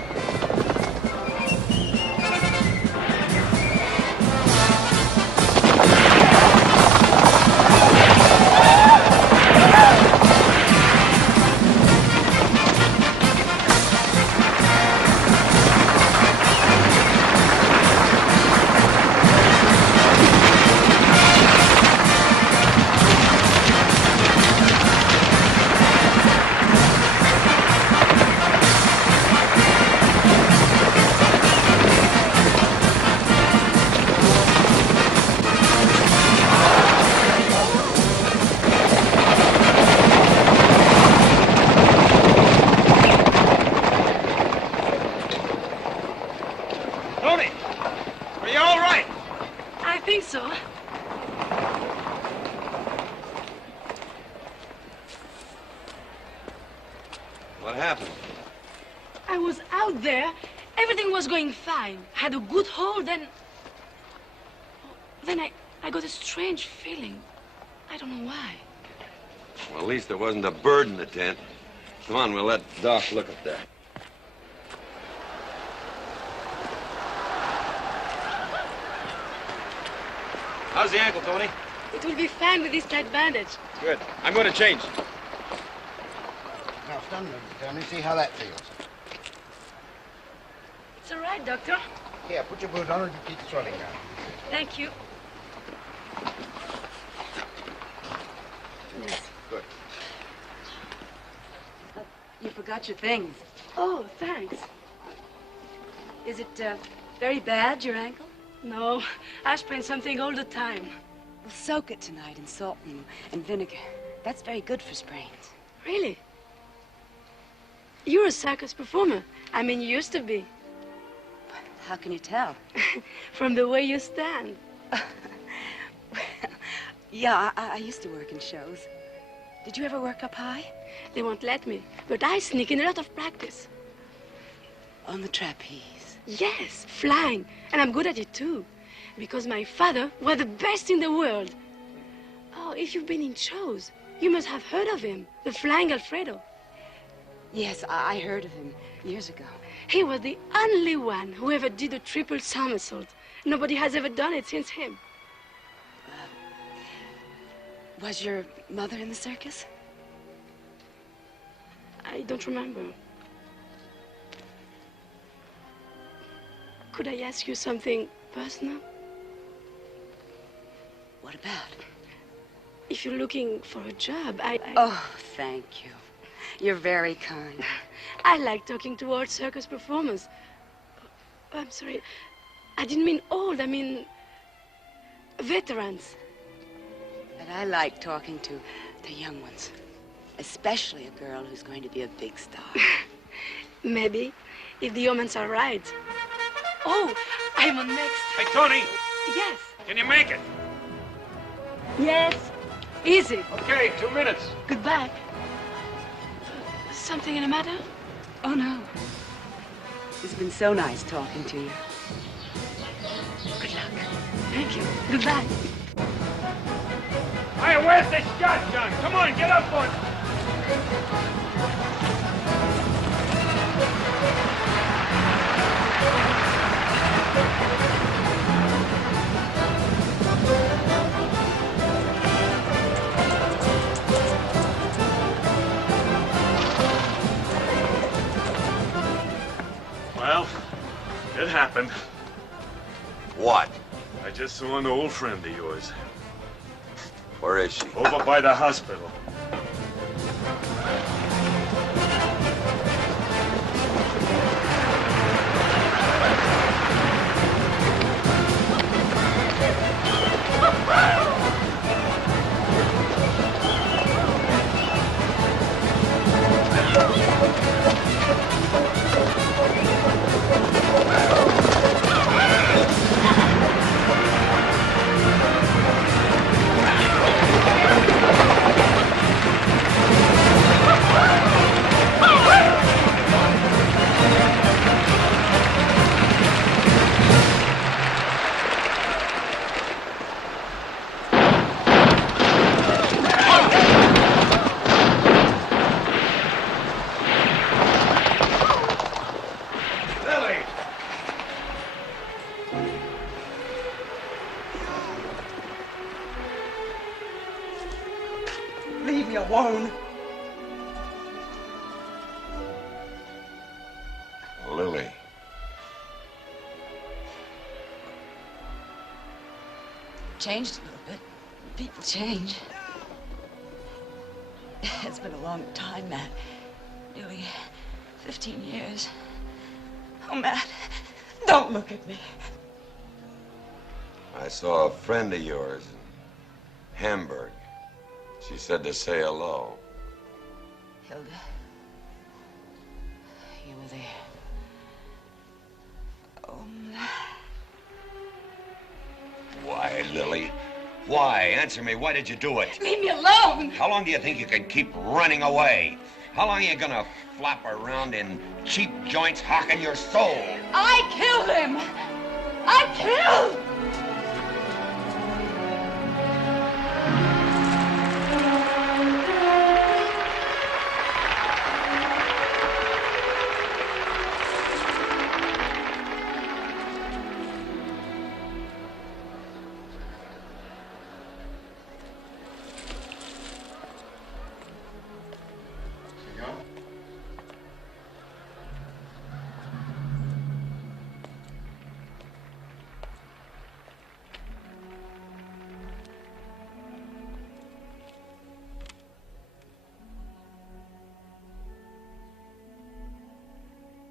Tony! Are you all right? I think so. What happened? I was out there. Everything was going fine. Had a good hold, then I got a strange feeling. I don't know why. Well, at least there wasn't a bird in the tent. Come on, we'll let Doc look at that. How's the ankle, Tony? It will be fine with this tight bandage. Good. I'm going to change. Now, stand there, Tony. See how that feels. It's all right, Doctor. Here, put your boot on and keep the swelling down. Thank you. Yes. Good. You forgot your things. Oh, thanks. Is it very bad, your ankle? No, I sprain something all the time. Well, soak it tonight in salt and vinegar. That's very good for sprains. Really? You're a circus performer. I mean, you used to be. How can you tell? From the way you stand. Yeah, I used to work in shows. Did you ever work up high? They won't let me, but I sneak in a lot of practice. On the trapeze? Yes, flying. And I'm good at it, too. Because my father was the best in the world. Oh, if you've been in shows, you must have heard of him, the Flying Alfredo. Yes, I heard of him years ago. He was the only one who ever did a triple somersault. Nobody has ever done it since him. Was your mother in the circus? I don't remember. Could I ask you something personal? What about? If you're looking for a job, Oh, thank you. You're very kind. I like talking to old circus performers. Oh, I'm sorry. I didn't mean old. I mean veterans. But I like talking to the young ones. Especially a girl who's going to be a big star. Maybe, if the omens are right. Oh, I'm on next. Hey, Tony! Yes. Can you make it? Yes. Easy. Okay, 2 minutes. Goodbye. Something in the matter? Oh, no. It's been so nice talking to you. Good luck. Thank you. Goodbye. Hey, where's the shotgun? Come on, get up on it. Well, it happened. What? I just saw an old friend of yours. Where is she? Over by the hospital. Leave me alone. Lily. Changed a little bit. People change. It's been a long time, Matt. Nearly 15 years. Oh, Matt, don't look at me. I saw a friend of yours in Hamburg. She said to say hello. Hilda, you were there. Oh, Matt. Why, Lily? Why? Answer me. Why did you do it? Leave me alone! How long do you think you can keep running away? How long are you gonna flop around in cheap joints hawking your soul? I killed him! I killed!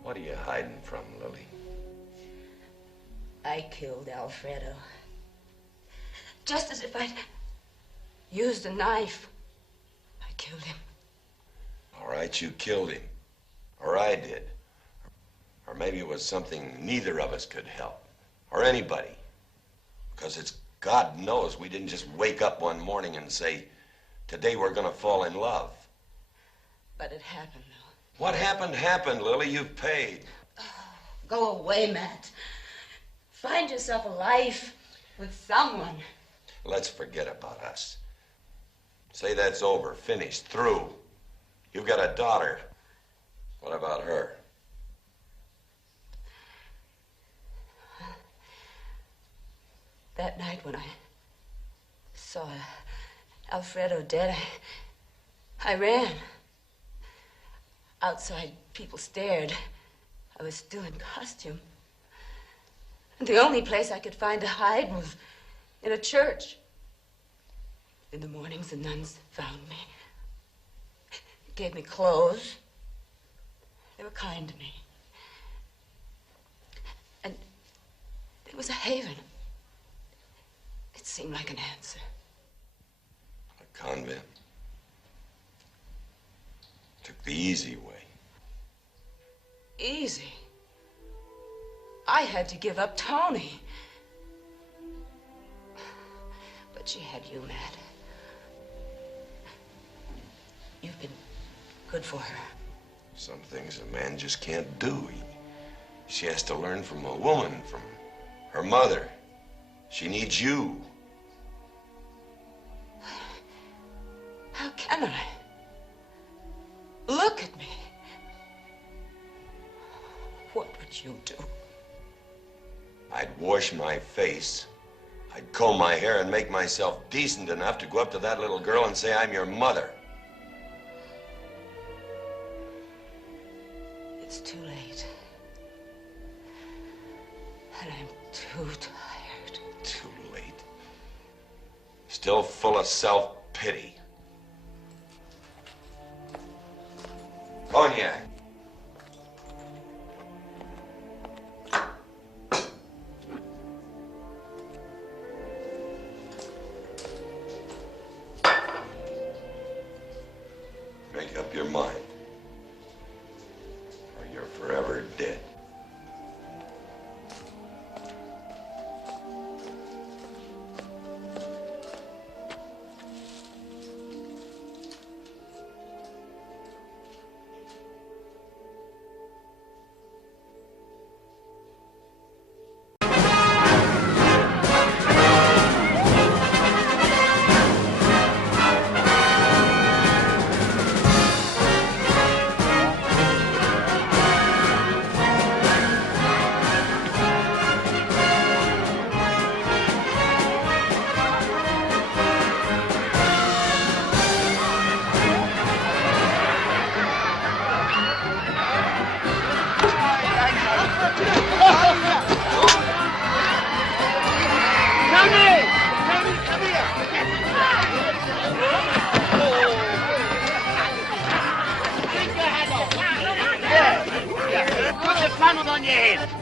What are you hiding from, Lily? I killed Alfredo. Just as if I'd used a knife. I killed him. All right, you killed him. Or I did. Or maybe it was something neither of us could help. Or anybody. Because it's God knows we didn't just wake up one morning and say, today we're gonna fall in love. But it happened, though. What happened happened, Lily. You've paid. Go away, Matt. Find yourself a life with someone. Let's forget about us. Say that's over, finished, through. You've got a daughter. What about her? That night when I saw Alfredo dead, I ran. Outside, people stared. I was still in costume. And the only place I could find to hide was in a church. In the mornings, the nuns found me. Gave me clothes. They were kind to me. And it was a haven. It seemed like an answer. A convent. Took the easy way. Easy? I had to give up Tony. But she had you, Matt. You've been good for her. Some things a man just can't do. She has to learn from a woman, from her mother. She needs you. How can I? Look at me. What would you do? I'd wash my face. I'd comb my hair and make myself decent enough to go up to that little girl and say I'm your mother. It's too late. And I'm too tired. Too late. Still full of self-pity. Cognac. Make up your mind, or you're forever dead.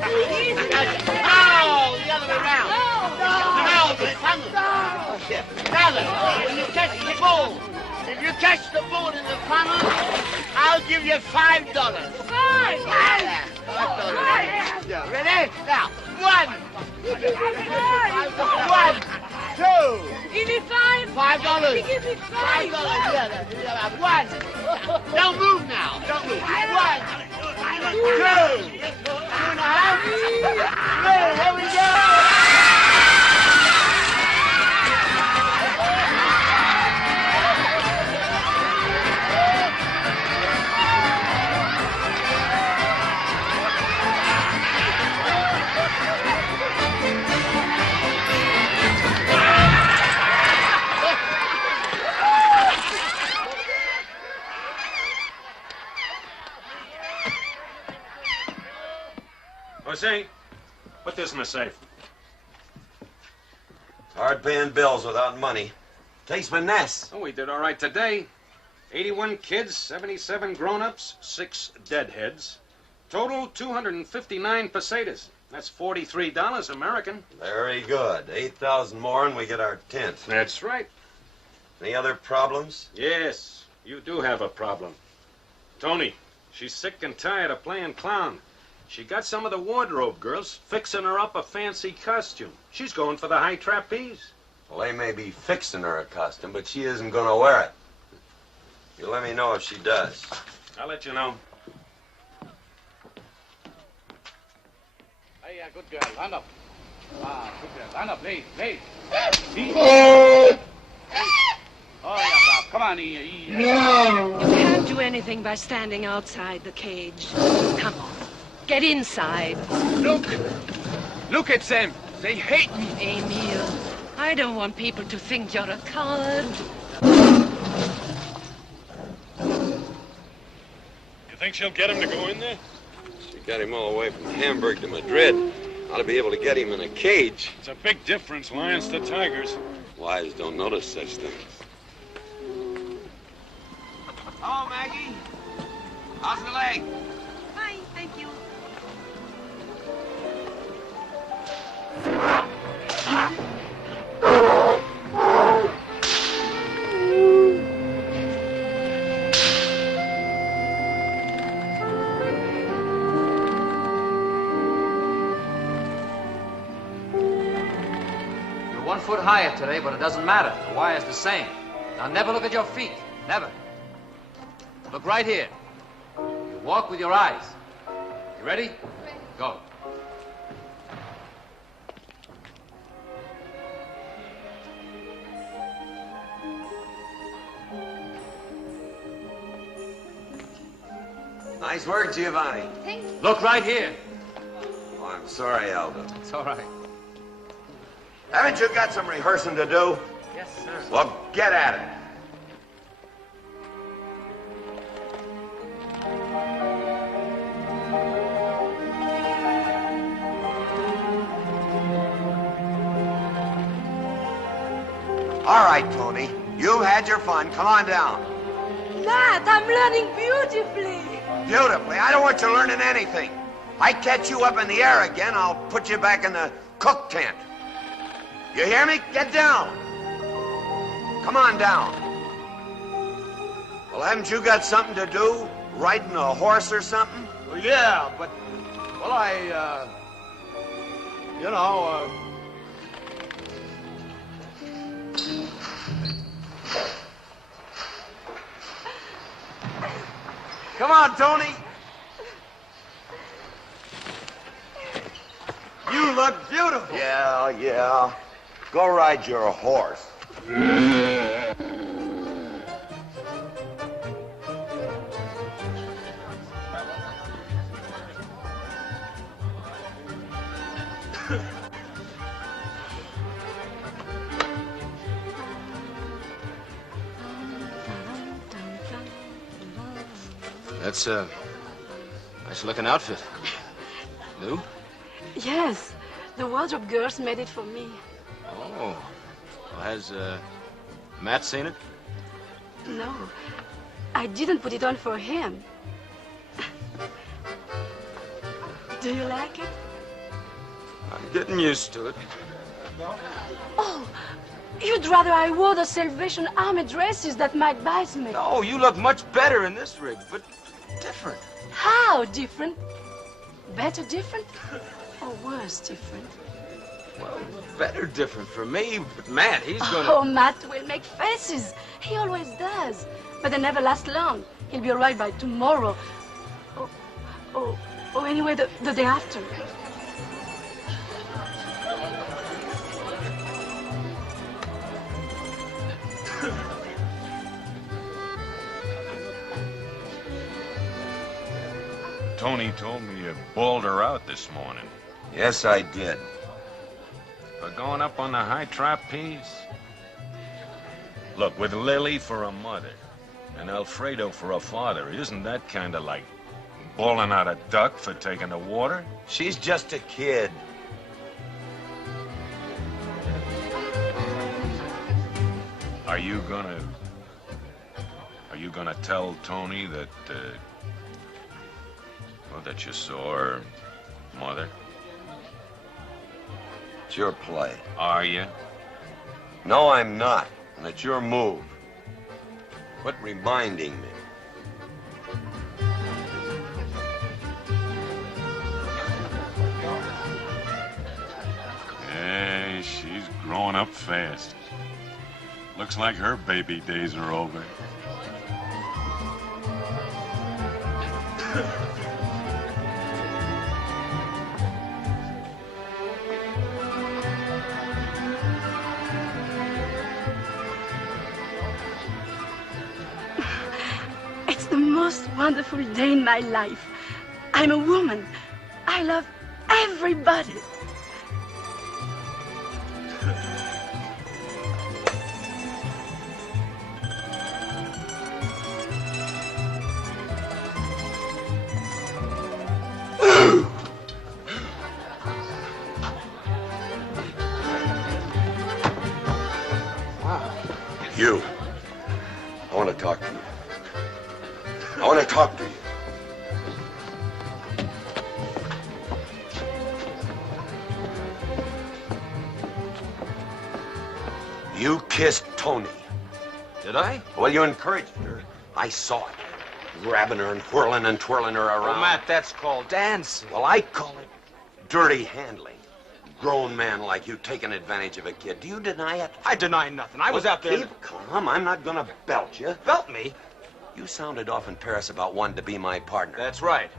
No, the other way round. No, the funnel. Now then, when you catch the ball, if you catch the ball in the funnel, I'll give you $5. $5? Yeah, $5. Yeah, ready? Now, 1. 1, 2. Give me $5. $5. Give me $5. Yeah, 1. Don't move now. Don't move. 1, 2. 2.5. 3. Here we go. Jose, put this in the safe. Hard paying bills without money. Takes finesse. Oh, we did all right today. 81 kids, 77 grown-ups, 6 deadheads. Total 259 pesetas. That's $43 American. Very good. 8,000 more and we get our tent. That's right. Any other problems? Yes, you do have a problem. Tony, she's sick and tired of playing clown. She got some of the wardrobe girls fixing her up a fancy costume. She's going for the high trapeze. Well, they may be fixing her a costume, but she isn't going to wear it. You let me know if she does. I'll let you know. Hey, good girl, stand up. Ah, good girl, stand up, please. Oh, yeah, come on, easy. You can't do anything by standing outside the cage. Come on. Get inside. Look at them. They hate me. Emil, I don't want people to think you're a coward. You think she'll get him to go in there? She got him all the way from Hamburg to Madrid. Ought to be able to get him in a cage. It's a big difference, lions to tigers. Wives don't notice such things. Hello, Maggie. How's the leg? Fine, thank you. You're 1 foot higher today, but it doesn't matter. The wire's the same. Now, never look at your feet. Never. Look right here. You walk with your eyes. You ready? Go. Nice work, Giovanni. Thank you. Look right here. Oh, I'm sorry, Aldo. It's all right. Haven't you got some rehearsing to do? Yes, sir. Well, get at it. All right, Tony. You've had your fun. Come on down. Matt, I'm learning beautifully. Beautifully. I don't want you learning anything. I catch you up in the air again, I'll put you back in the cook tent. You hear me? Get down. Come on down. Well, haven't you got something to do? Riding a horse or something? Well, yeah, but, well, you know, Come on, Tony. You look beautiful. Yeah, yeah. Go ride your horse. That's a nice-looking outfit. New? Yes, the wardrobe girls made it for me. Oh. Well, has Matt seen it? No, I didn't put it on for him. Do you like it? I'm getting used to it. Oh, you'd rather I wore the Salvation Army dresses that Mike buys me. No, you look much better in this rig, but different. How different? Better different? Or worse different? Well, better different for me, but Matt, he's gonna... Oh, Matt will make faces. He always does. But they never last long. He'll be all right by tomorrow. Oh, anyway, the day after. Tony told me you bawled her out this morning. Yes, I did. For going up on the high trapeze? Look, with Lily for a mother and Alfredo for a father, isn't that kind of like bawling out a duck for taking the water? She's just a kid. Are you gonna tell Tony that, well, that you saw her mother? It's your play. Are you? No, I'm not. And it's your move. Quit reminding me. Hey, she's growing up fast. Looks like her baby days are over. It's the most wonderful day in my life. I'm a woman. I love everybody. You. I want to talk to you. I want to talk to you. You kissed Tony. Did I? Well, you encouraged her. I saw it. Grabbing her and whirling and twirling her around. Oh, Matt, that's called dancing. Well, I call it dirty handling. Grown man like you taking advantage of a kid. Do you deny it? I deny nothing. I was out there... Keep calm. I'm not gonna belt you. Belt me? You sounded off in Paris about wanting to be my partner. That's right.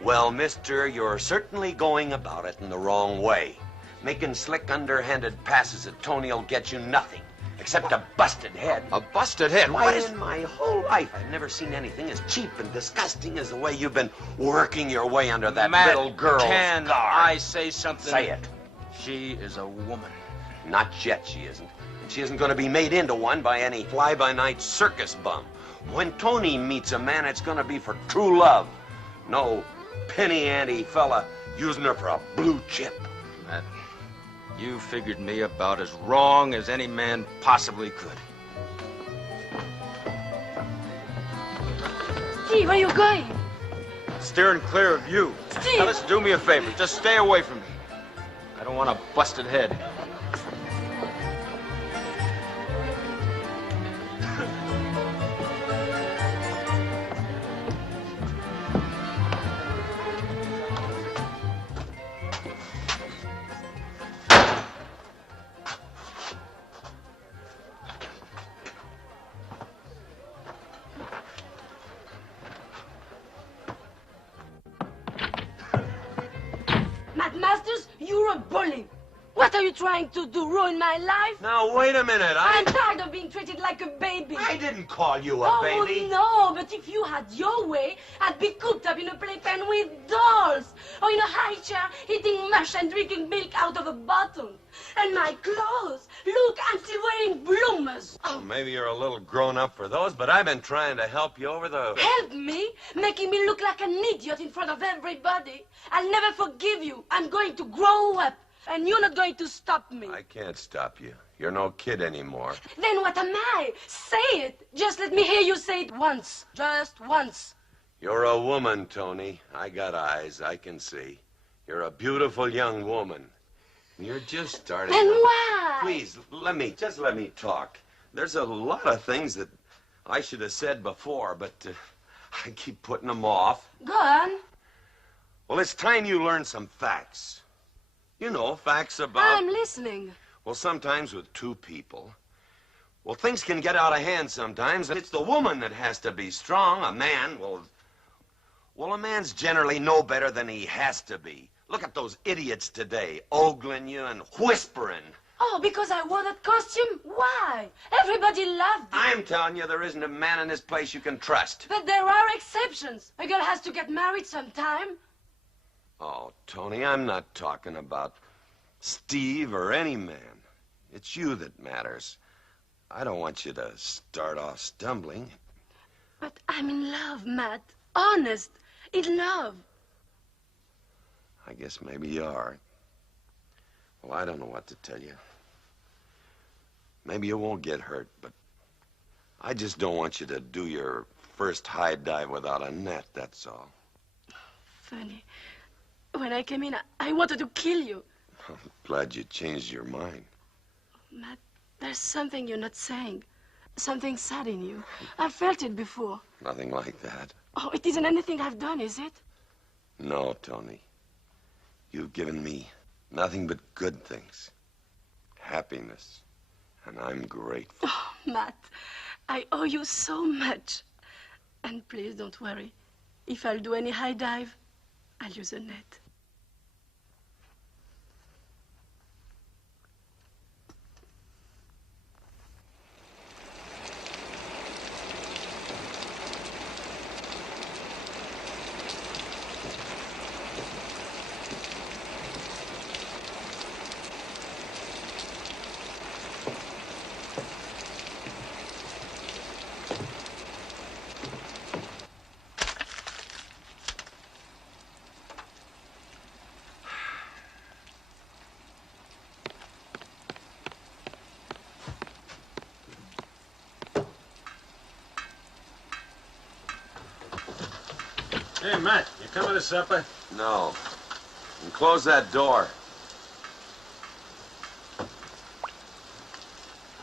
Well, mister, you're certainly going about it in the wrong way. Making slick, underhanded passes at Tony'll get you nothing. Except a busted head. A busted head? Why, What is... in my whole life, I've never seen anything as cheap and disgusting as the way you've been working your way under that Matt, little girl's can guard. I say something? Say it. She is a woman. Not yet, she isn't. And she isn't going to be made into one by any fly-by-night circus bum. When Tony meets a man, it's going to be for true love. No penny-ante fella using her for a blue chip. Matt, you figured me about as wrong as any man possibly could. Steve, where are you going? Steering clear of you. Steve! Now, listen, do me a favor. Just stay away from me. I don't want a busted head. Matt Masters, you're a bully. What are you trying to do? Ruin my life? Now, wait a minute. I'm tired of being treated like a baby. I didn't call you a baby. Oh, no, but if you had your way, I'd be cooped up in a playpen with dolls. Or in a high chair, eating mush and drinking milk out of a bottle. And my clothes. Look, I'm still wearing bloomers. Well, maybe you're a little grown up for those, but I've been trying to help you over the... Help me? Making me look like an idiot in front of everybody. I'll never forgive you. I'm going to grow up. And you're not going to stop me. I can't stop you. You're no kid anymore. Then what am I? Say it. Just let me hear you say it once. Just once. You're a woman, Tony. I got eyes. I can see. You're a beautiful young woman. You're just starting. And out. why? Please, let me talk. There's a lot of things that I should have said before, but I keep putting them off. Go on. Well, it's time you learn some facts. You know, facts about... I'm listening. Well, sometimes with two people, well, things can get out of hand sometimes, and it's the woman that has to be strong. A man, well, a man's generally no better than he has to be. Look at those idiots today, ogling you and whispering. Oh, because I wore that costume? Why? Everybody loved it. I'm telling you, there isn't a man in this place you can trust. But there are exceptions. A girl has to get married sometime. Oh, Tony, I'm not talking about Steve or any man. It's you that matters. I don't want you to start off stumbling. But I'm in love, Matt. Honest. In love. I guess maybe you are. Well, I don't know what to tell you. Maybe you won't get hurt, but I just don't want you to do your first high dive without a net, that's all. Funny. When I came in, I wanted to kill you. I'm glad you changed your mind. Matt, there's something you're not saying. Something sad in you. I felt it before. Nothing like that. Oh, it isn't anything I've done, is it? No, Tony. You've given me nothing but good things. Happiness. And I'm grateful. Oh, Matt, I owe you so much. And please don't worry. If I'll do any high dive, I'll use a net. Hey, Matt, you coming to supper? No. And close that door.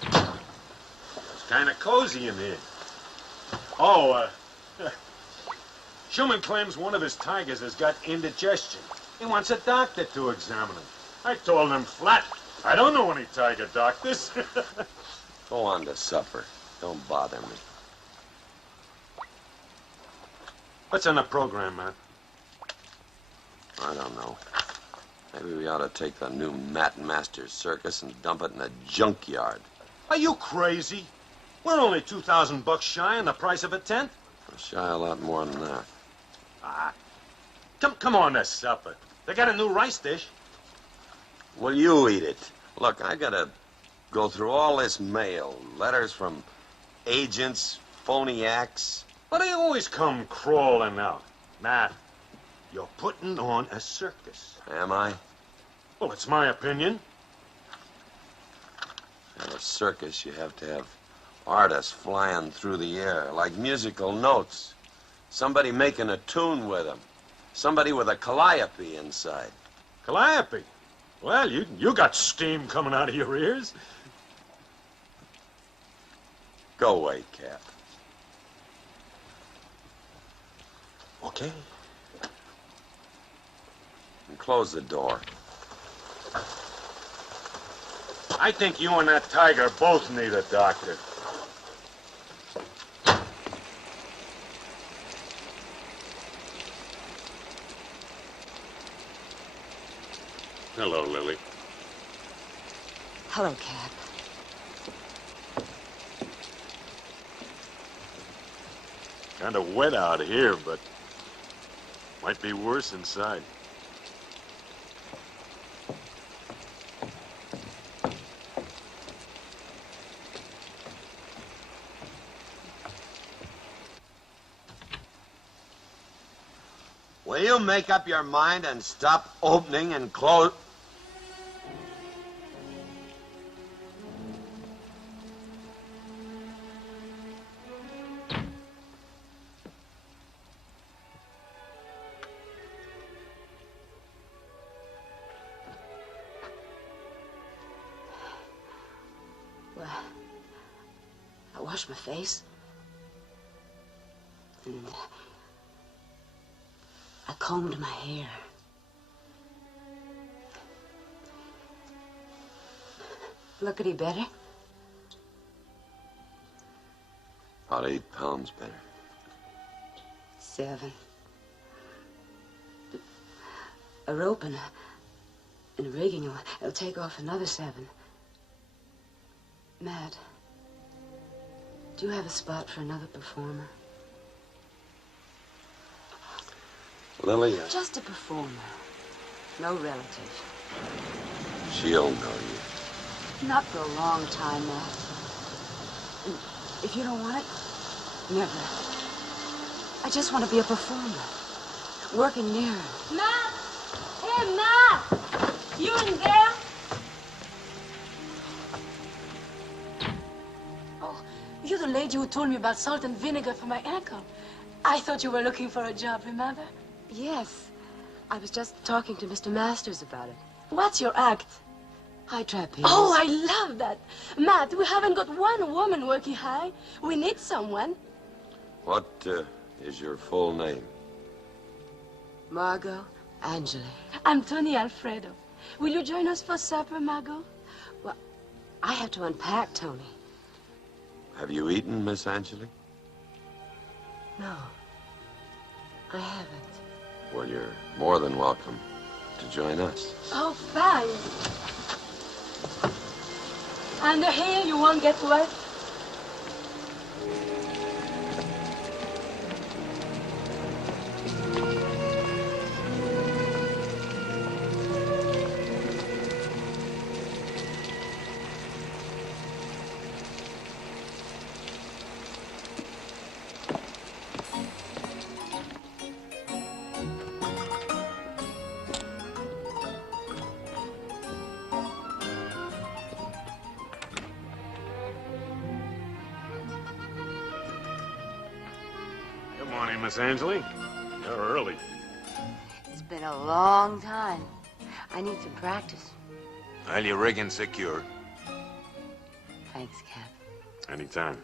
It's kind of cozy in here. Oh, Schumann claims one of his tigers has got indigestion. He wants a doctor to examine him. I told him flat, I don't know any tiger doctors. Go on to supper. Don't bother me. What's on the program, Matt? I don't know. Maybe we ought to take the new Matt Masters circus and dump it in a junkyard. Are you crazy? We're only $2,000 shy on the price of a tent. We'll shy a lot more than that. Ah, come on to supper. They got a new rice dish. Well, you eat it. Look, I gotta go through all this mail. Letters from agents, phony acts. But they always come crawling out. Matt, you're putting on a circus. Am I? Well, it's my opinion. In a circus, you have to have artists flying through the air, like musical notes. Somebody making a tune with them. Somebody with a calliope inside. Calliope? Well, you got steam coming out of your ears. Go away, Cap. Okay. And close the door. I think you and that tiger both need a doctor. Hello, Lily. Hello, Cap. Kind of wet out here, but might be worse inside. Will you make up your mind and stop opening and close? washed my face. And I combed my hair. Lookity better? About 8 pounds better. 7. A rope and a rigging will take off another 7. Matt, do you have a spot for another performer? Lily, Just a performer. No relative. she'll know you. Not for a long time, Matt. And if you don't want it, never. I just want to be a performer. Working near her. Matt! Hey, Matt! You in there? Oh, you're the lady who told me about salt and vinegar for my ankle. I thought you were looking for a job, remember? Yes. I was just talking to Mr. Masters about it. What's your act? High trapeze. Oh, I love that. Matt, we haven't got one woman working high. We need someone. What is your full name? Margot Angeli. I'm Tony Alfredo. Will you join us for supper, Margot? Well, I have to unpack, Tony. Have you eaten, Miss Angeli? No, I haven't. Well, you're more than welcome to join us. Oh, fine. Under here, you won't get wet. Good morning, Miss Angeli. You're early. It's been a long time. I need some practice. Well, your rigging's secure. Thanks, Cap. Anytime.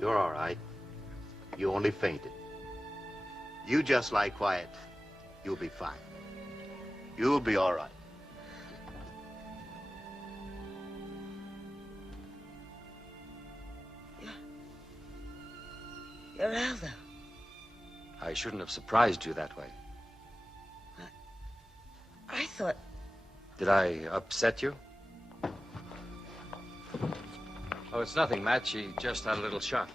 You're all right. You only fainted. You just lie quiet. You'll be fine. You'll be all right. You're Aldo. I shouldn't have surprised you that way. I thought... Did I upset you? Oh, it's nothing, Matt. She just had a little shock.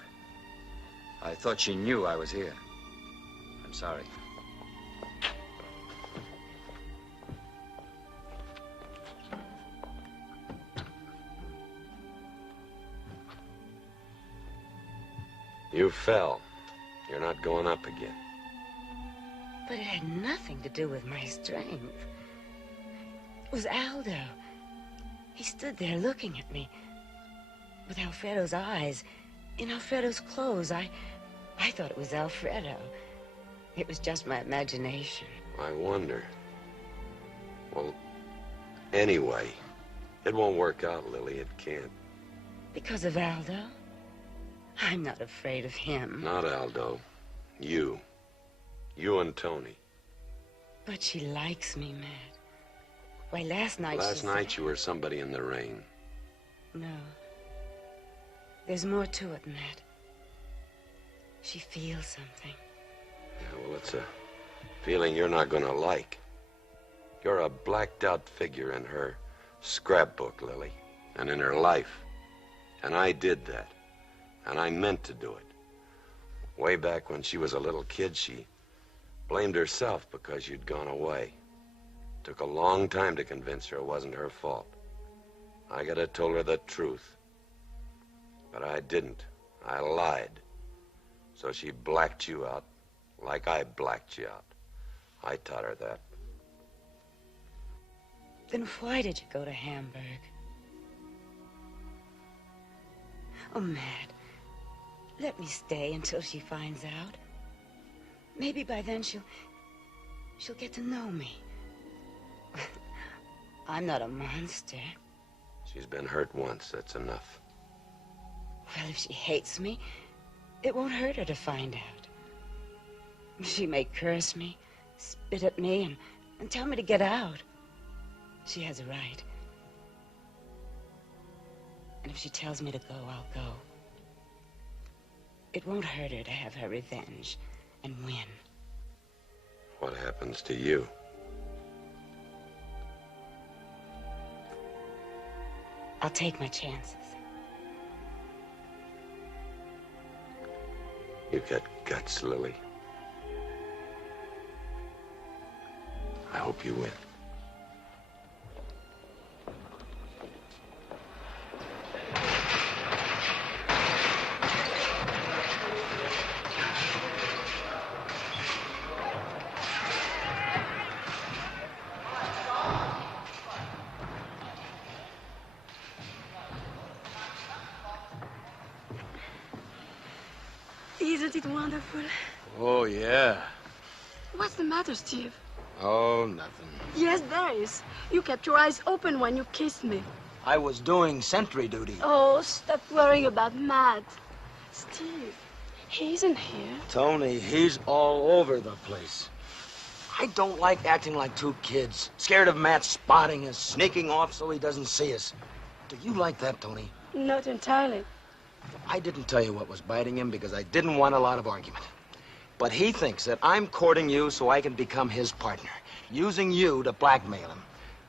I thought she knew I was here. I'm sorry. You fell. You're not going up again. But it had nothing to do with my strength. It was Aldo. He stood there looking at me with Alfredo's eyes in Alfredo's clothes. I thought it was Alfredo. It was just my imagination. I wonder. Well, Anyway, it won't work out, Lily. It can't. Because of Aldo? I'm not afraid of him. Not Aldo. You. You and Tony. But she likes me, Matt. Why, last night Last night you were somebody in the rain. No. There's more to it, Matt. She feels something. Yeah, well, it's a feeling you're not gonna like. You're a blacked out figure in her scrapbook, Lily, and in her life. And I did that. And I meant to do it. Way back when she was a little kid, she blamed herself because you'd gone away. Took a long time to convince her it wasn't her fault. I could have told her the truth. But I didn't. I lied. So she blacked you out like I blacked you out. I taught her that. Then why did you go to Hamburg? Oh, Matt, let me stay until she finds out. Maybe by then she'll get to know me. I'm not a monster. She's been hurt once, that's enough. Well, if she hates me, it won't hurt her to find out. She may curse me, spit at me, and tell me to get out. She has a right. And if she tells me to go, I'll go. It won't hurt her to have her revenge and win. What happens to you? I'll take my chances. You got guts, Lily. I hope you win. Isn't it wonderful? Oh, yeah. What's the matter, Steve? Oh, nothing. Yes, there is. You kept your eyes open when you kissed me. I was doing sentry duty. Oh, stop worrying about Matt. Steve, he isn't here. Tony, he's all over the place. I don't like acting like two kids, scared of Matt spotting us, sneaking off so he doesn't see us. Do you like that, Tony? Not entirely. I didn't tell you what was biting him because I didn't want a lot of argument. But he thinks that I'm courting you so I can become his partner, using you to blackmail him.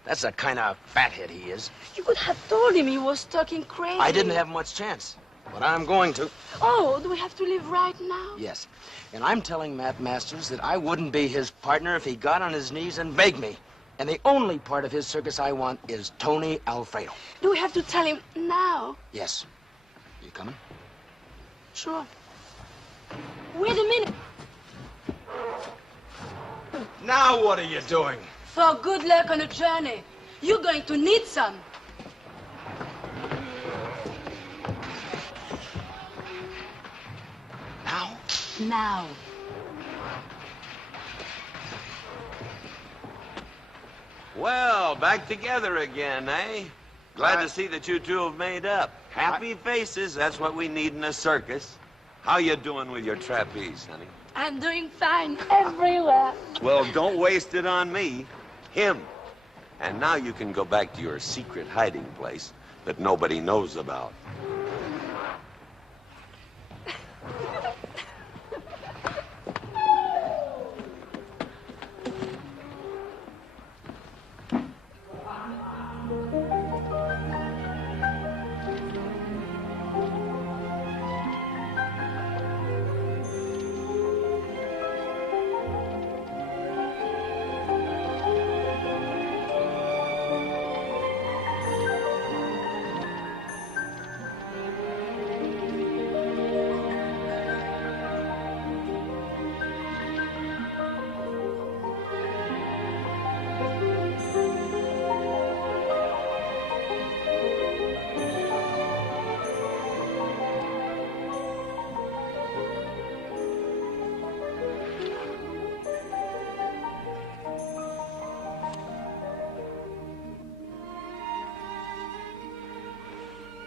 That's the kind of fathead he is. You could have told him he was talking crazy. I didn't have much chance, but I'm going to. Oh, do we have to leave right now? Yes. And I'm telling Matt Masters that I wouldn't be his partner if he got on his knees and begged me. And the only part of his circus I want is Tony Alfredo. Do we have to tell him now? Yes. You coming? Sure. Wait a minute. Now what are you doing? For good luck on a journey. You're going to need some. Now? Now. Well, back together again, eh? Glad to see that you two have made up. Happy faces, that's what we need in a circus. How you doing with your trapeze, honey? I'm doing fine everywhere. Well, don't waste it on me. Him. And now you can go back to your secret hiding place that nobody knows about.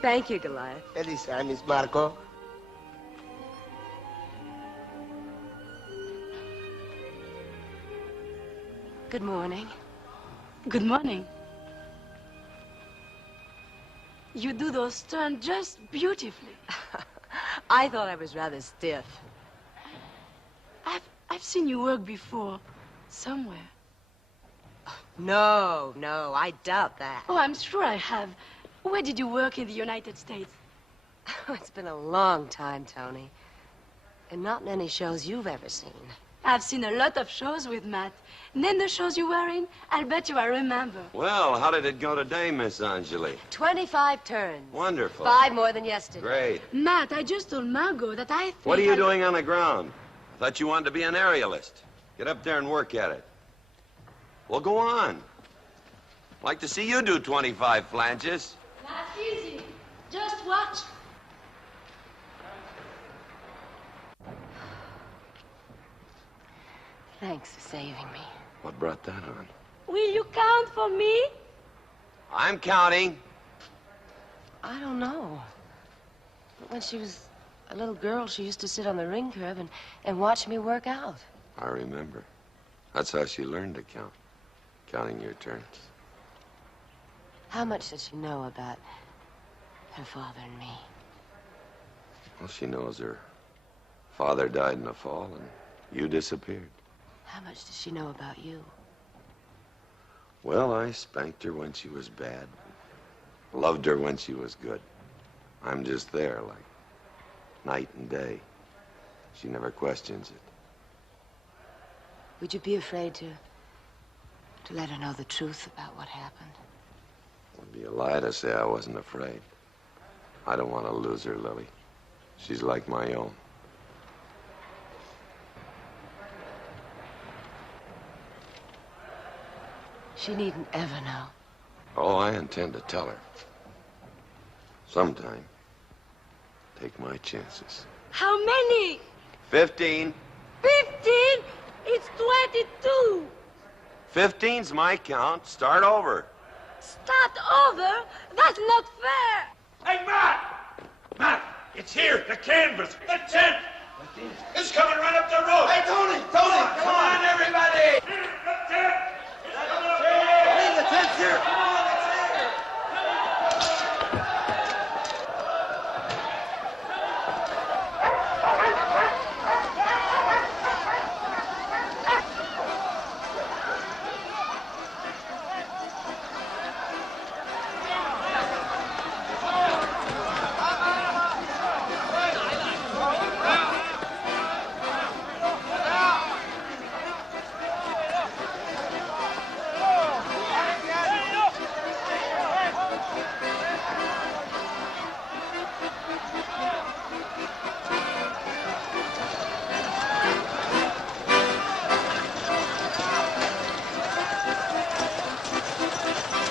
Thank you, Goliath. Anytime, Miss Marco. Good morning. Good morning. You do those turns just beautifully. I thought I was rather stiff. I've seen you work before, somewhere. No, I doubt that. Oh, I'm sure I have. Where did you work in the United States? It's been a long time, Tony. And not in any shows you've ever seen. I've seen a lot of shows with Matt. Name the shows you were in. I'll bet you I remember. Well, how did it go today, Miss Angeli? 25 turns. Wonderful. 5 more than yesterday. Great. Matt, I just told Margot that I think What are you doing on the ground? I thought you wanted to be an aerialist. Get up there and work at it. Well, go on. Like to see you do 25 flanges. Not easy. Just watch. Thanks for saving me. What brought that on? Will you count for me? I'm counting. I don't know. But when she was a little girl, she used to sit on the ring curve and watch me work out. I remember. That's how she learned to count. Counting your turns. How much does she know about her father and me? Well, she knows her father died in the fall and you disappeared. How much does she know about you? Well, I spanked her when she was bad. Loved her when she was good. I'm just there, like night and day. She never questions it. Would you be afraid to let her know the truth about what happened? It'd be a lie to say I wasn't afraid. I don't want to lose her, Lily. She's like my own. She needn't ever know. Oh, I intend to tell her. Sometime. Take my chances. How many? 15. 15? It's 22. 15's my count. Start over. Start over? That's not fair. Hey, Matt! Matt, it's here, the canvas, the tent. It's coming right up the road. Hey, Tony! Come on, everybody! Here, the tent! Hey, the tent's here! Come on, it's here!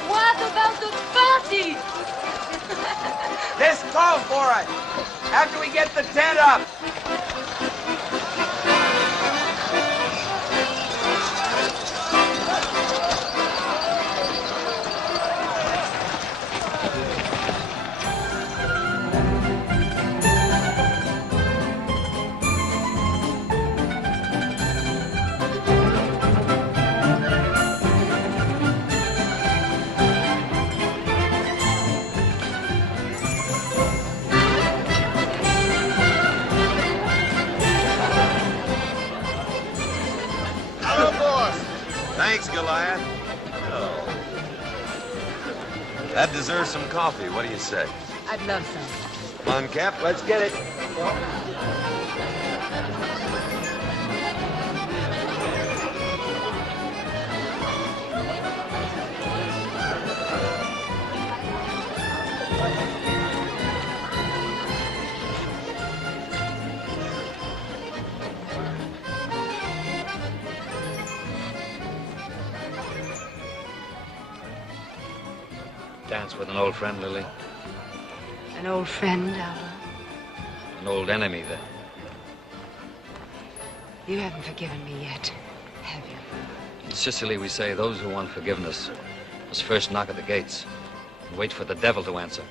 What about the party? This calls for it. After we get the tent up. Thanks, Goliath. Oh. That deserves some coffee. What do you say? I'd love some. Come on, Cap, let's get it. Dance with an old friend, Lily. An old friend, Albert. An old enemy, then. You haven't forgiven me yet, have you? In Sicily, we say those who want forgiveness must first knock at the gates and wait for the devil to answer.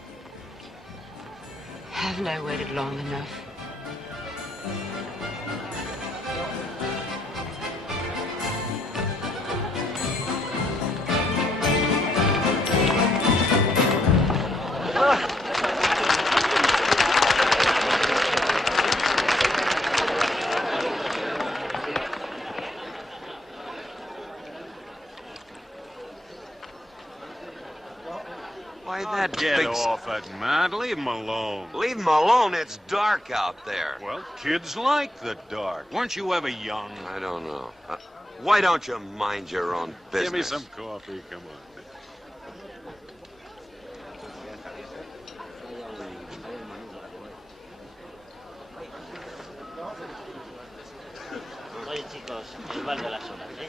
Haven't I waited long enough? Why, that Get big... off it, Matt. Leave him alone. Leave him alone. It's dark out there. Well, kids like the dark. Weren't you ever young? I don't know. Why don't you mind your own business? Give me some coffee. Come on. Oye, chicos, el bar de las olas, ¿eh?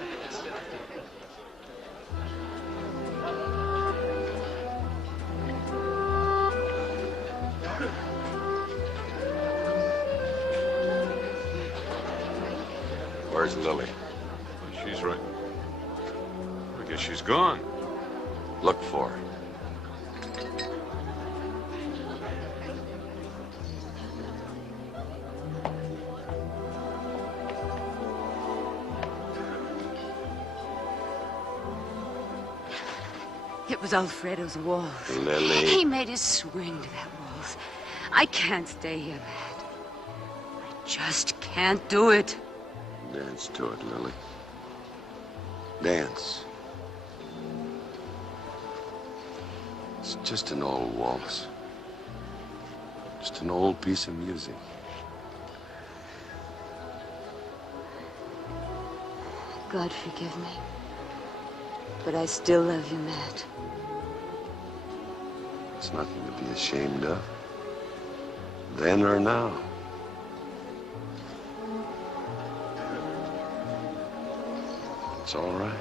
Where's Lily? She's right. I guess she's gone. Look for her. It was Alfredo's waltz. Lily. He made his swing to that waltz. I can't stay here, Matt. I just can't do it. Dance to it, Lily. Dance. It's just an old waltz. Just an old piece of music. God forgive me. But I still love you, Matt. It's nothing to be ashamed of. Then or now. It's all right.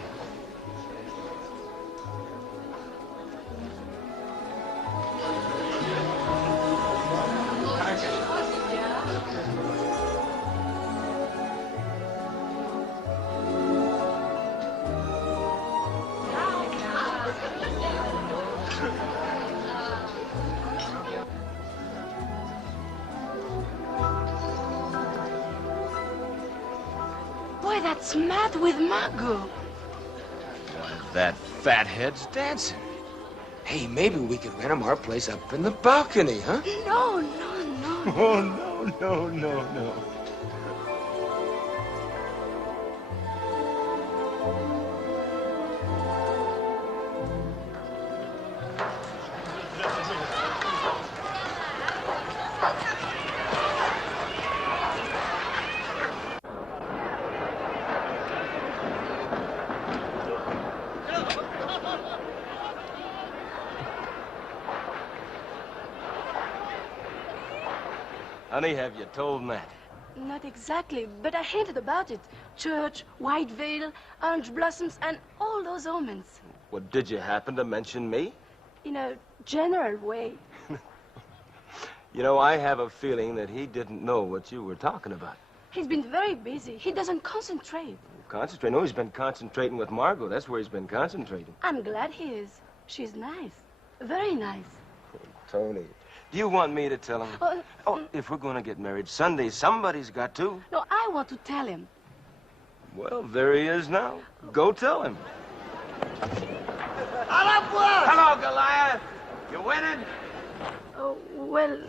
Boy, that's Matt with Margot. That fathead's dancing. Hey, maybe we could rent him our place up in the balcony, huh? No, no, no. Oh, no. Honey, have you told Matt? Not exactly, but I hinted about it. Church, white veil, orange blossoms, and all those omens. Well, did you happen to mention me? In a general way. You know, I have a feeling that he didn't know what you were talking about. He's been very busy. He doesn't concentrate. Concentrate? No, he's been concentrating with Margot. That's where he's been concentrating. I'm glad he is. She's nice. Very nice. Tony, do you want me to tell him? If we're going to get married Sunday, somebody's got to. No, I want to tell him. Well, there he is now. Go tell him. Hello, Goliath. You winning? Oh, well,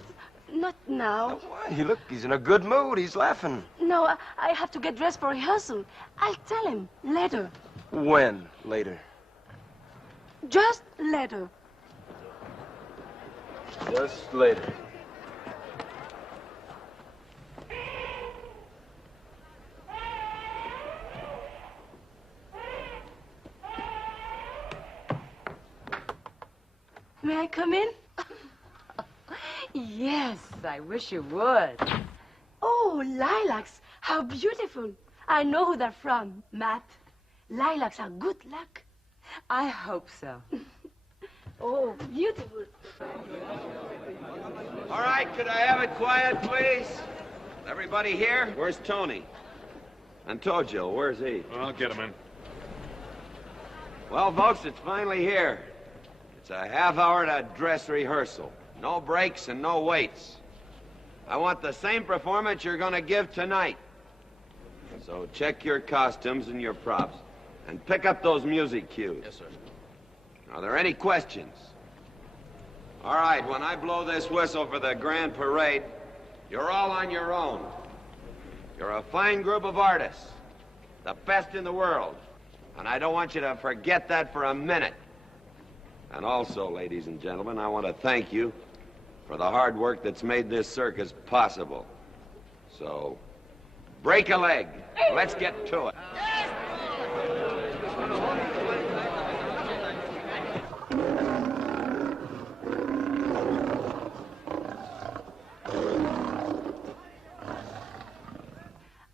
not now. Why? Look, he's in a good mood. He's laughing. No, I have to get dressed for rehearsal. I'll tell him later. When? Later? Just later. Just later. May I come in? Yes, I wish you would. Oh, lilacs. How beautiful. I know who they're from, Matt. Lilacs are good luck. I hope so. Oh, beautiful. All right, could I have it quiet, please? Everybody here? Where's Tony? And Tojo, where's he? I'll get him in. Well, folks, it's finally here. It's a half-hour to dress rehearsal. No breaks and no waits. I want the same performance you're going to give tonight. So check your costumes and your props. And pick up those music cues. Yes, sir. Are there any questions? All right, when I blow this whistle for the grand parade, you're all on your own. You're a fine group of artists, the best in the world. And I don't want you to forget that for a minute. And also, ladies and gentlemen, I want to thank you for the hard work that's made this circus possible. So, break a leg. Let's get to it.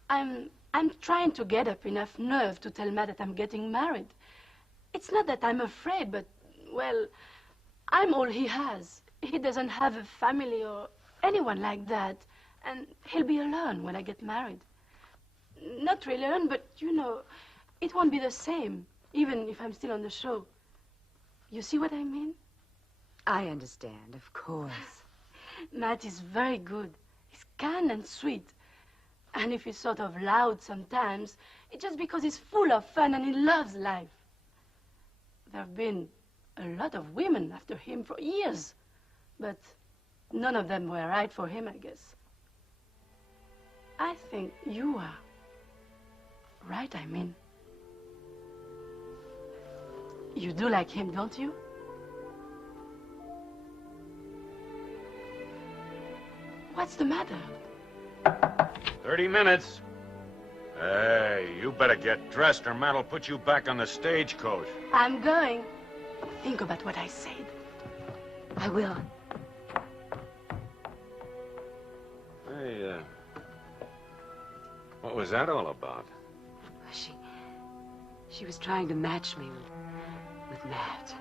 I'm trying to get up enough nerve to tell Matt that I'm getting married. It's not that I'm afraid, but, well, I'm all he has. He doesn't have a family or anyone like that, and he'll be alone when I get married. Not really alone, but, you know, it won't be the same, even if I'm still on the show. You see what I mean? I understand, of course. Matt is very good. He's kind and sweet. And if he's sort of loud sometimes, it's just because he's full of fun and he loves life. There have been a lot of women after him for years, but none of them were right for him, I guess. I think you are. Right, I mean. You do like him, don't you? What's the matter? 30 minutes. Hey, you better get dressed or Matt'll put you back on the stagecoach. I'm going. Think about what I said. I will. Hey, what was that all about? She was trying to match me with Matt.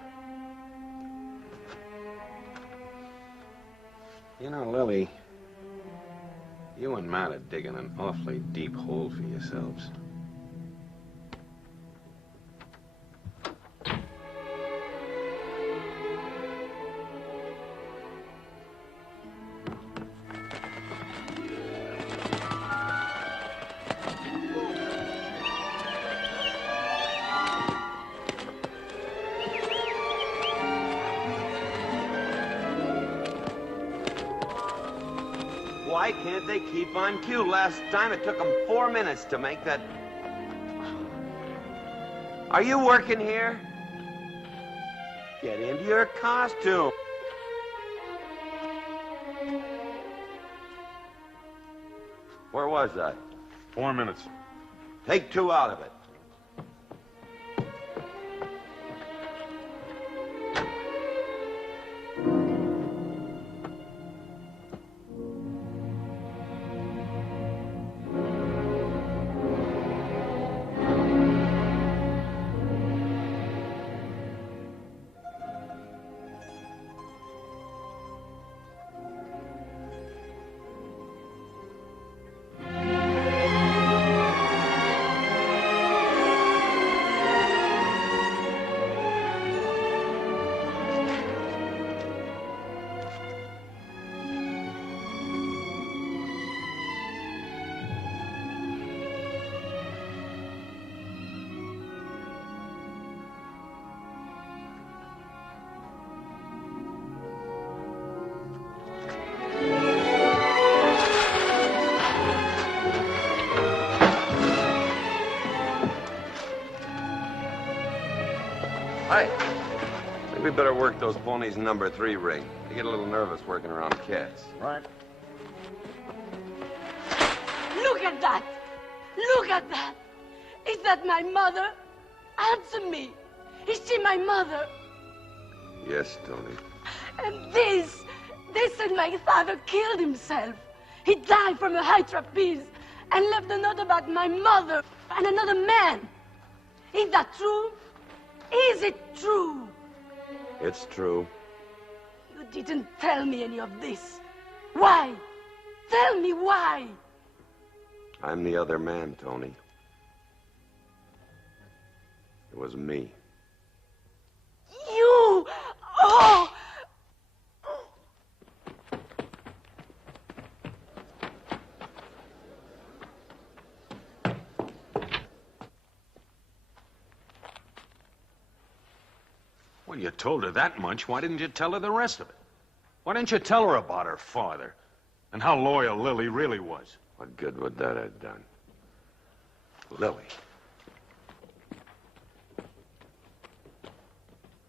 You know, Lily, you and Matt are digging an awfully deep hole for yourselves. Why can't they keep on cue? Last time it took them 4 minutes to make that... Are you working here? Get into your costume. Where was I? 4 minutes. Take 2 out of it. Hi. I think we better work those ponies in number 3 ring. They get a little nervous working around cats. Right. Look at that! Look at that! Is that my mother? Answer me! Is she my mother? Yes, Tony. And this! They said my father killed himself. He died from a high trapeze and left a note about my mother and another man. Is that true? Is it true? It's true. You didn't tell me any of this. Why? Tell me why. I'm the other man, Tony. It was me. You! Oh! you told her that much, why didn't you tell her the rest of it? Why didn't you tell her about her father and how loyal Lily really was? What good would that have done? Lily.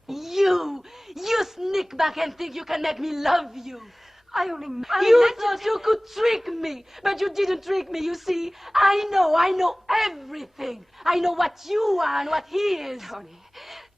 You sneak back and think you can make me love you. I You thought you could trick me, but you didn't trick me, you see. I know everything. I know what you are and what he is.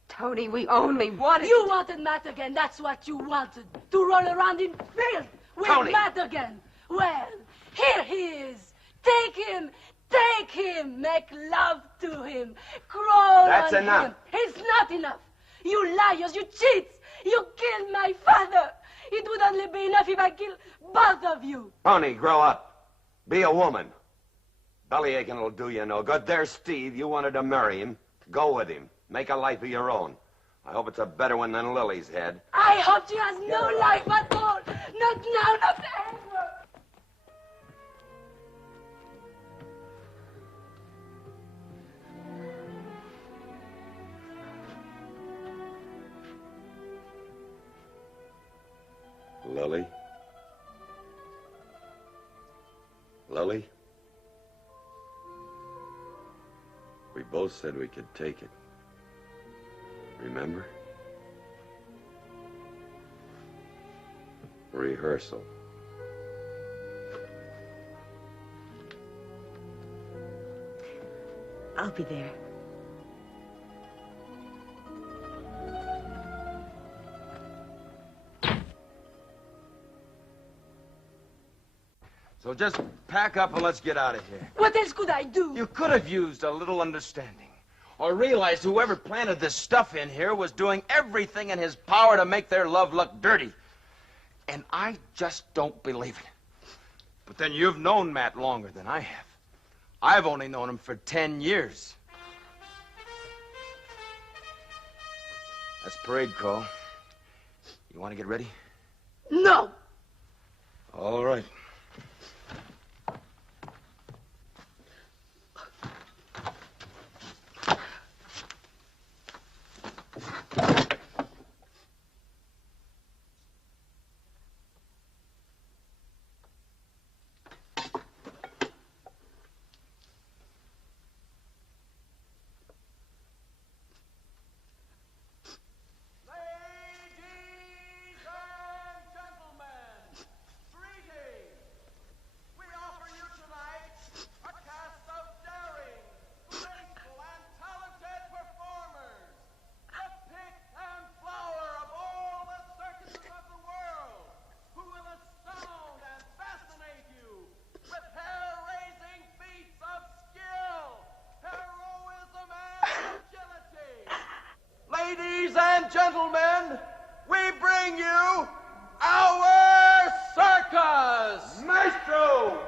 Tony, we only wanted... You wanted Matt again, that's what you wanted. To roll around in filth with Tony. Matt again. Well, here he is. Take him, make love to him, crawl That's on enough. him. It's not enough. You liars, you cheats. You killed my father. It would only be enough if I killed both of you. Tony, grow up. Be a woman. Bellyaching will do you no good. There's Steve. You wanted to marry him. Go with him. Make a life of your own. I hope it's a better one than Lily's had. I hope she has no life at all. Not now, not ever. Lily? Lily? We both said we could take it. Remember? Rehearsal. I'll be there. So just pack up and let's get out of here. What else could I do? You could have used a little understanding. Or realized whoever planted this stuff in here was doing everything in his power to make their love look dirty. And I just don't believe it. But then you've known Matt longer than I have. I've only known him for 10 years. That's parade call. You want to get ready? No. All right. Ladies and gentlemen, we bring you our circus! Maestro!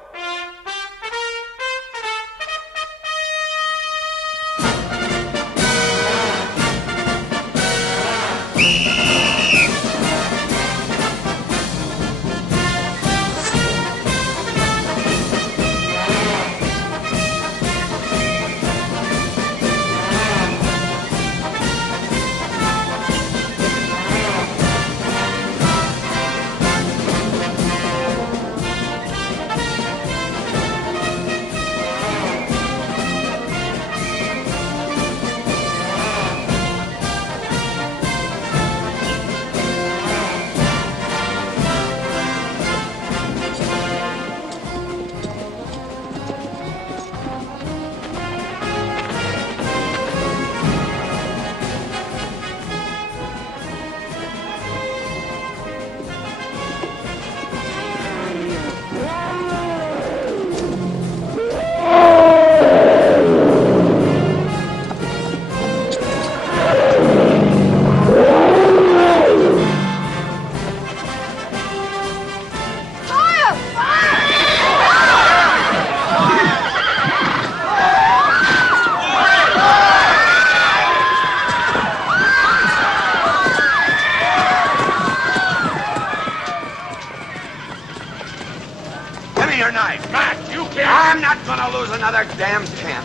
Your knife. Matt, you can't. I'm not gonna lose another damn tent.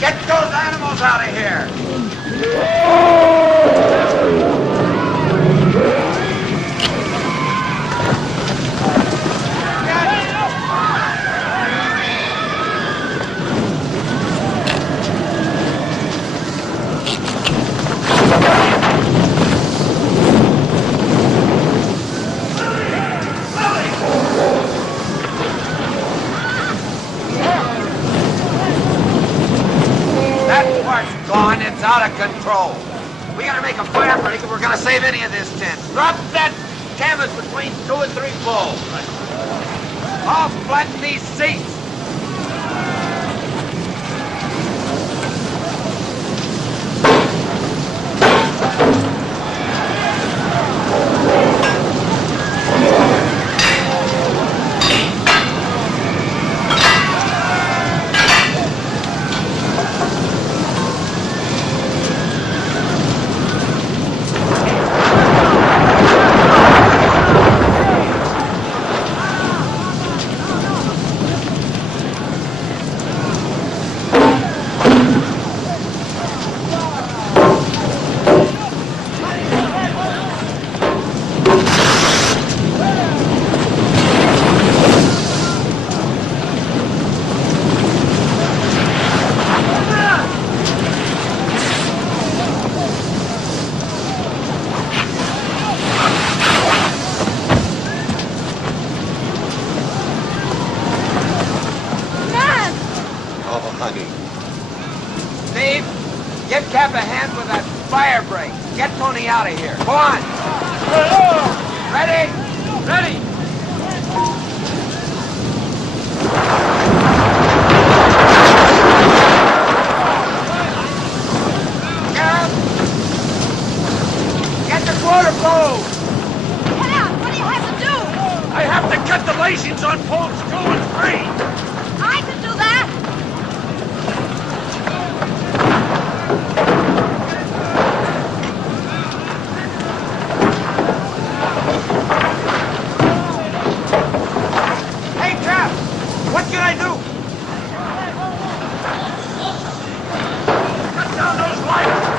Get those animals out of here. Gone, it's out of control. We gotta make a fire break if we're gonna save any of this tent. Drop that canvas between 2 and 3 poles. I'll flatten these seats. Steve, give Cap a hand with that fire break. Get Tony out of here. Go on. Ready? Ready. Cap, get the quarter pole. Cap, what do you have to do? I have to cut the lacings on poles 2 and 3. I can do that. What can I do? Cut down those lights!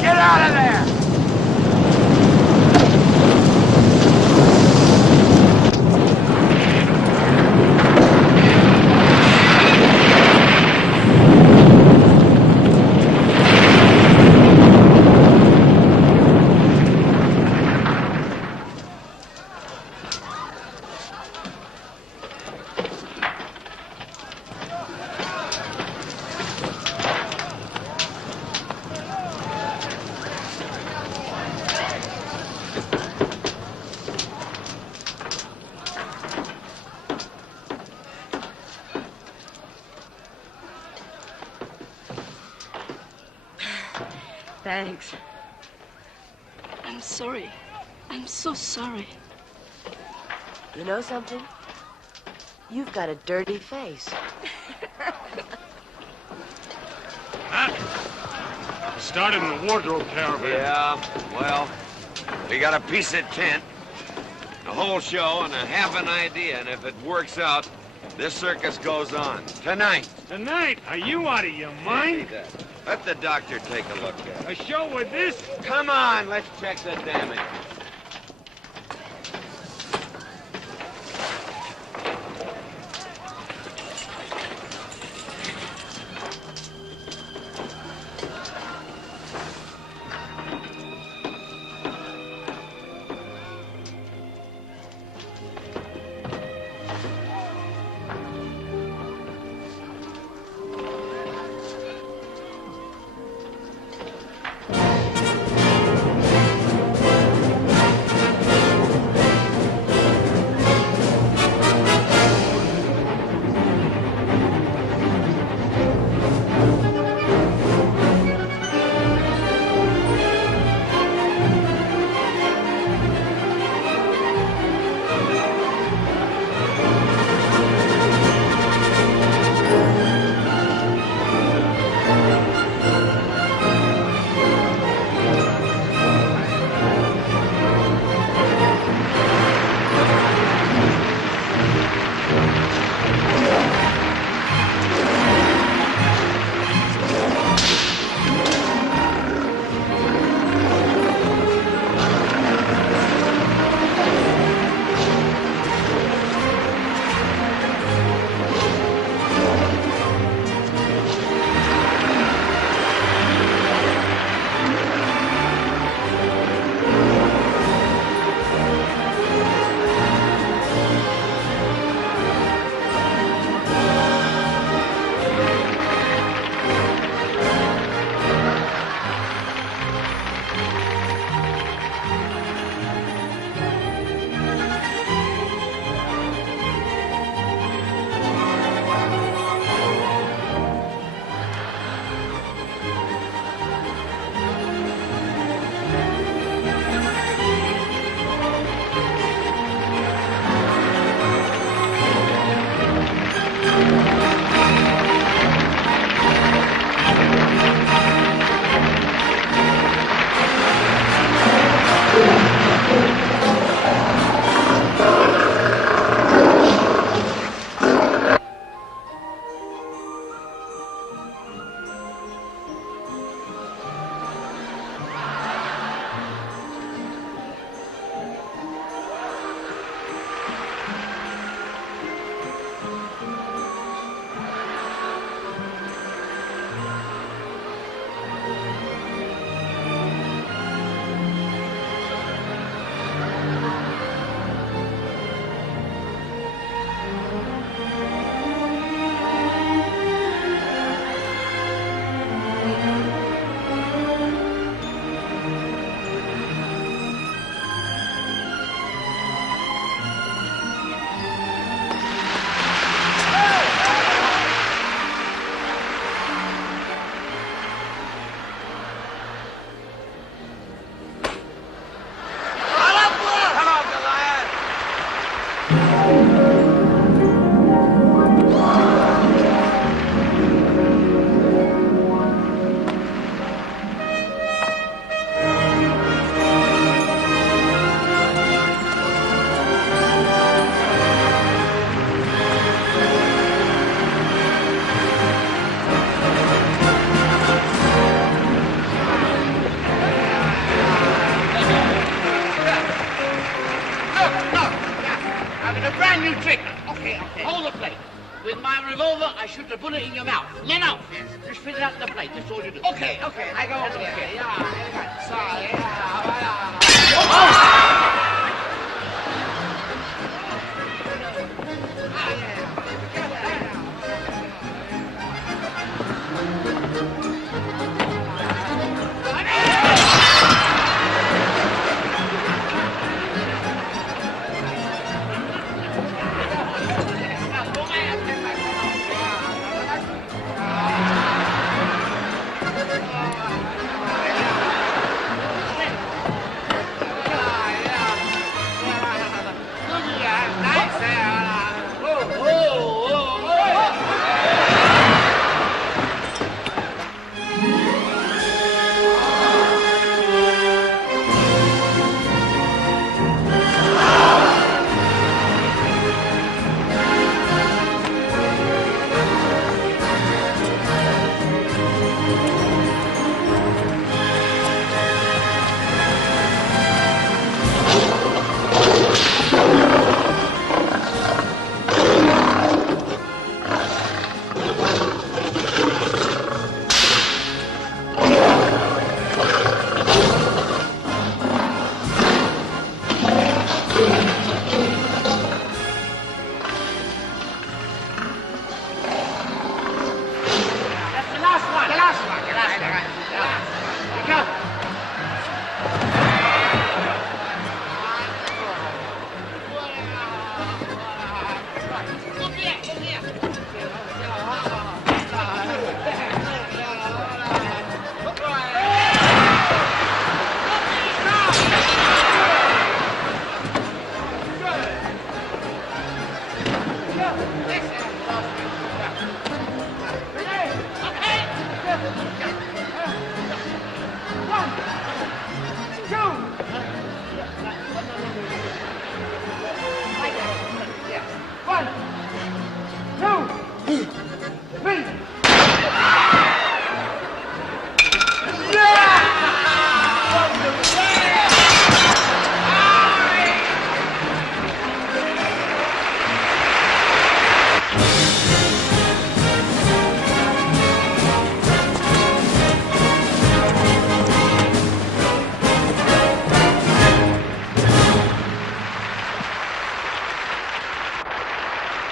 Get out of there! Thanks. I'm sorry. I'm so sorry. You know something? You've got a dirty face. Started in the wardrobe caravan. Yeah, well, we got a piece of tent, a whole show, and a half an idea. And if it works out, this circus goes on. Tonight. Tonight? Are you out of your mind? Let the doctor take a look at it. A show with this? Come on, let's check the damage. put it in your mouth. No, no. Just spit it out in the plate. That's all you do. Okay, okay. I go over there. Okay. Yeah, sorry.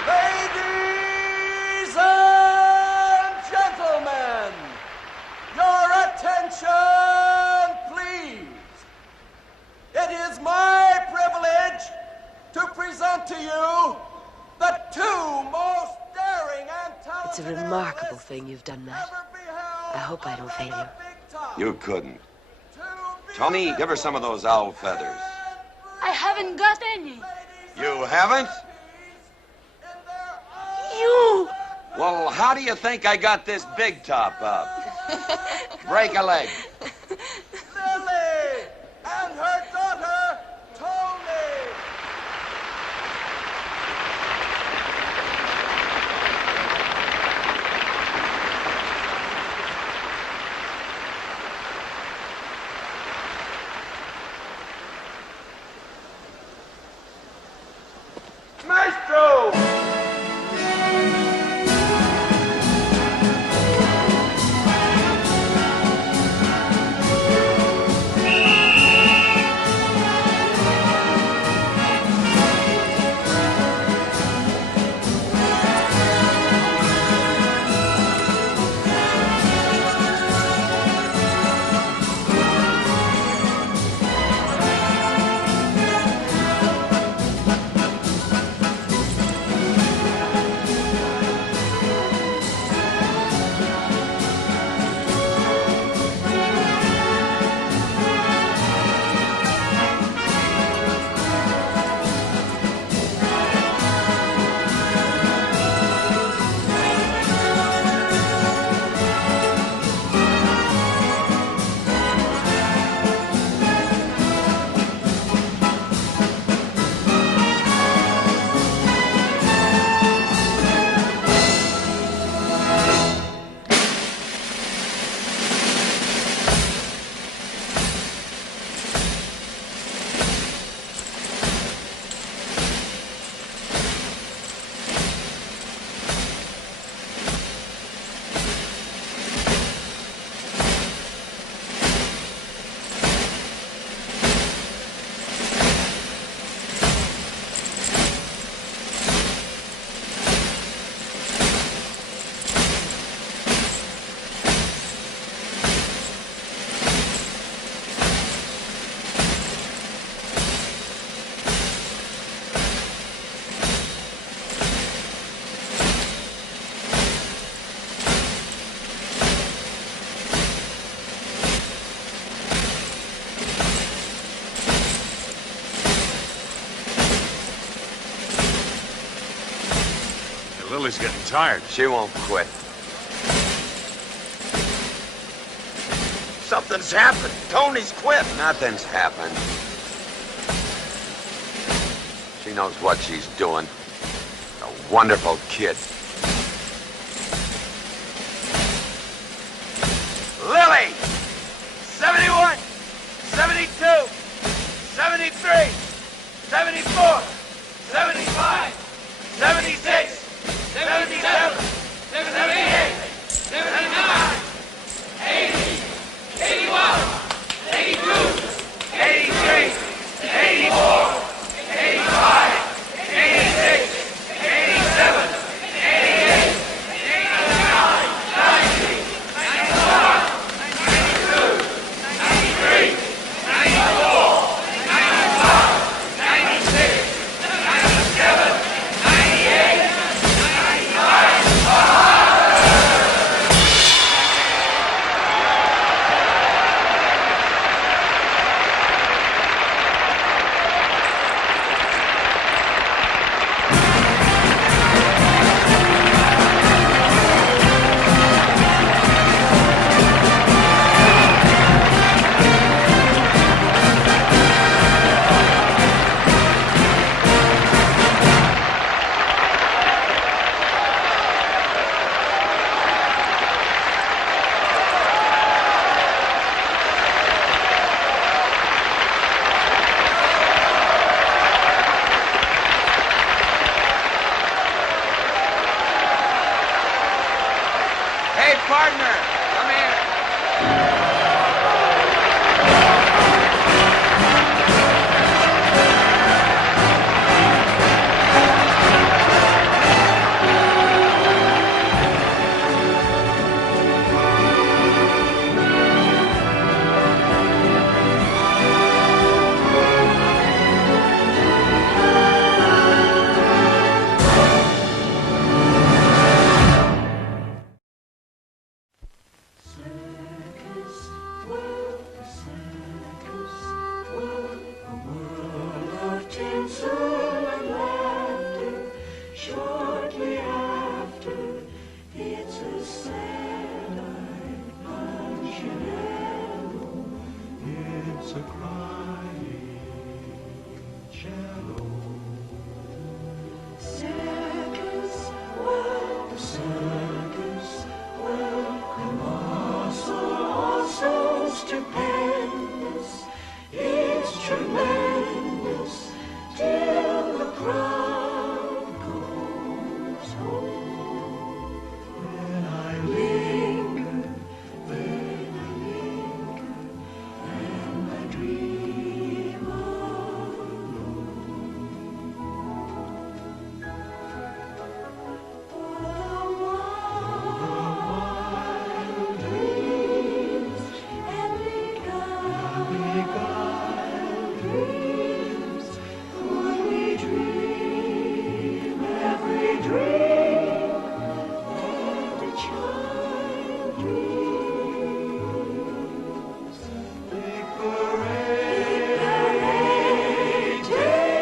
Ladies and gentlemen, your attention, please. It is my privilege to present to you the two most daring and talented... It's a remarkable thing you've done, Matt. I hope I don't fail you. You couldn't. Tony, give her some of those owl feathers. I haven't got any. You haven't? You! Well, how do you think I got this big top up? Break a leg. Lily and her daughter, Tony. Maestro! Lily's getting tired. She won't quit. Something's happened. Tony's quit. Nothing's happened. She knows what she's doing. A wonderful kid. Lily! 71, 72, 73, 74, 75, 76, 77, 78, 79, 80, 81, 82, 83, 84, 85, 86, 87, 88, 89, 90, 91, 92, 93, 94, 95, 96, 97, 98, 99. Hey, partner, come here. Stupendous, it's tremendous, till the crowd goes home. Then I linger, and I dream alone. The wild dreams and beguiled dreams. Could we dream every dream that a child dreams? Big parade day,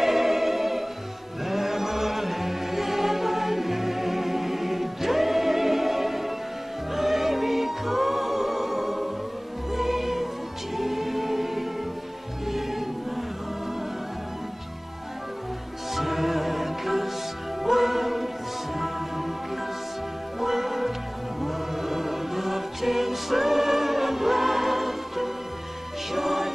lemonade day. I recall with a tear in my heart. Circus world, a world of tinsel and laughter. Short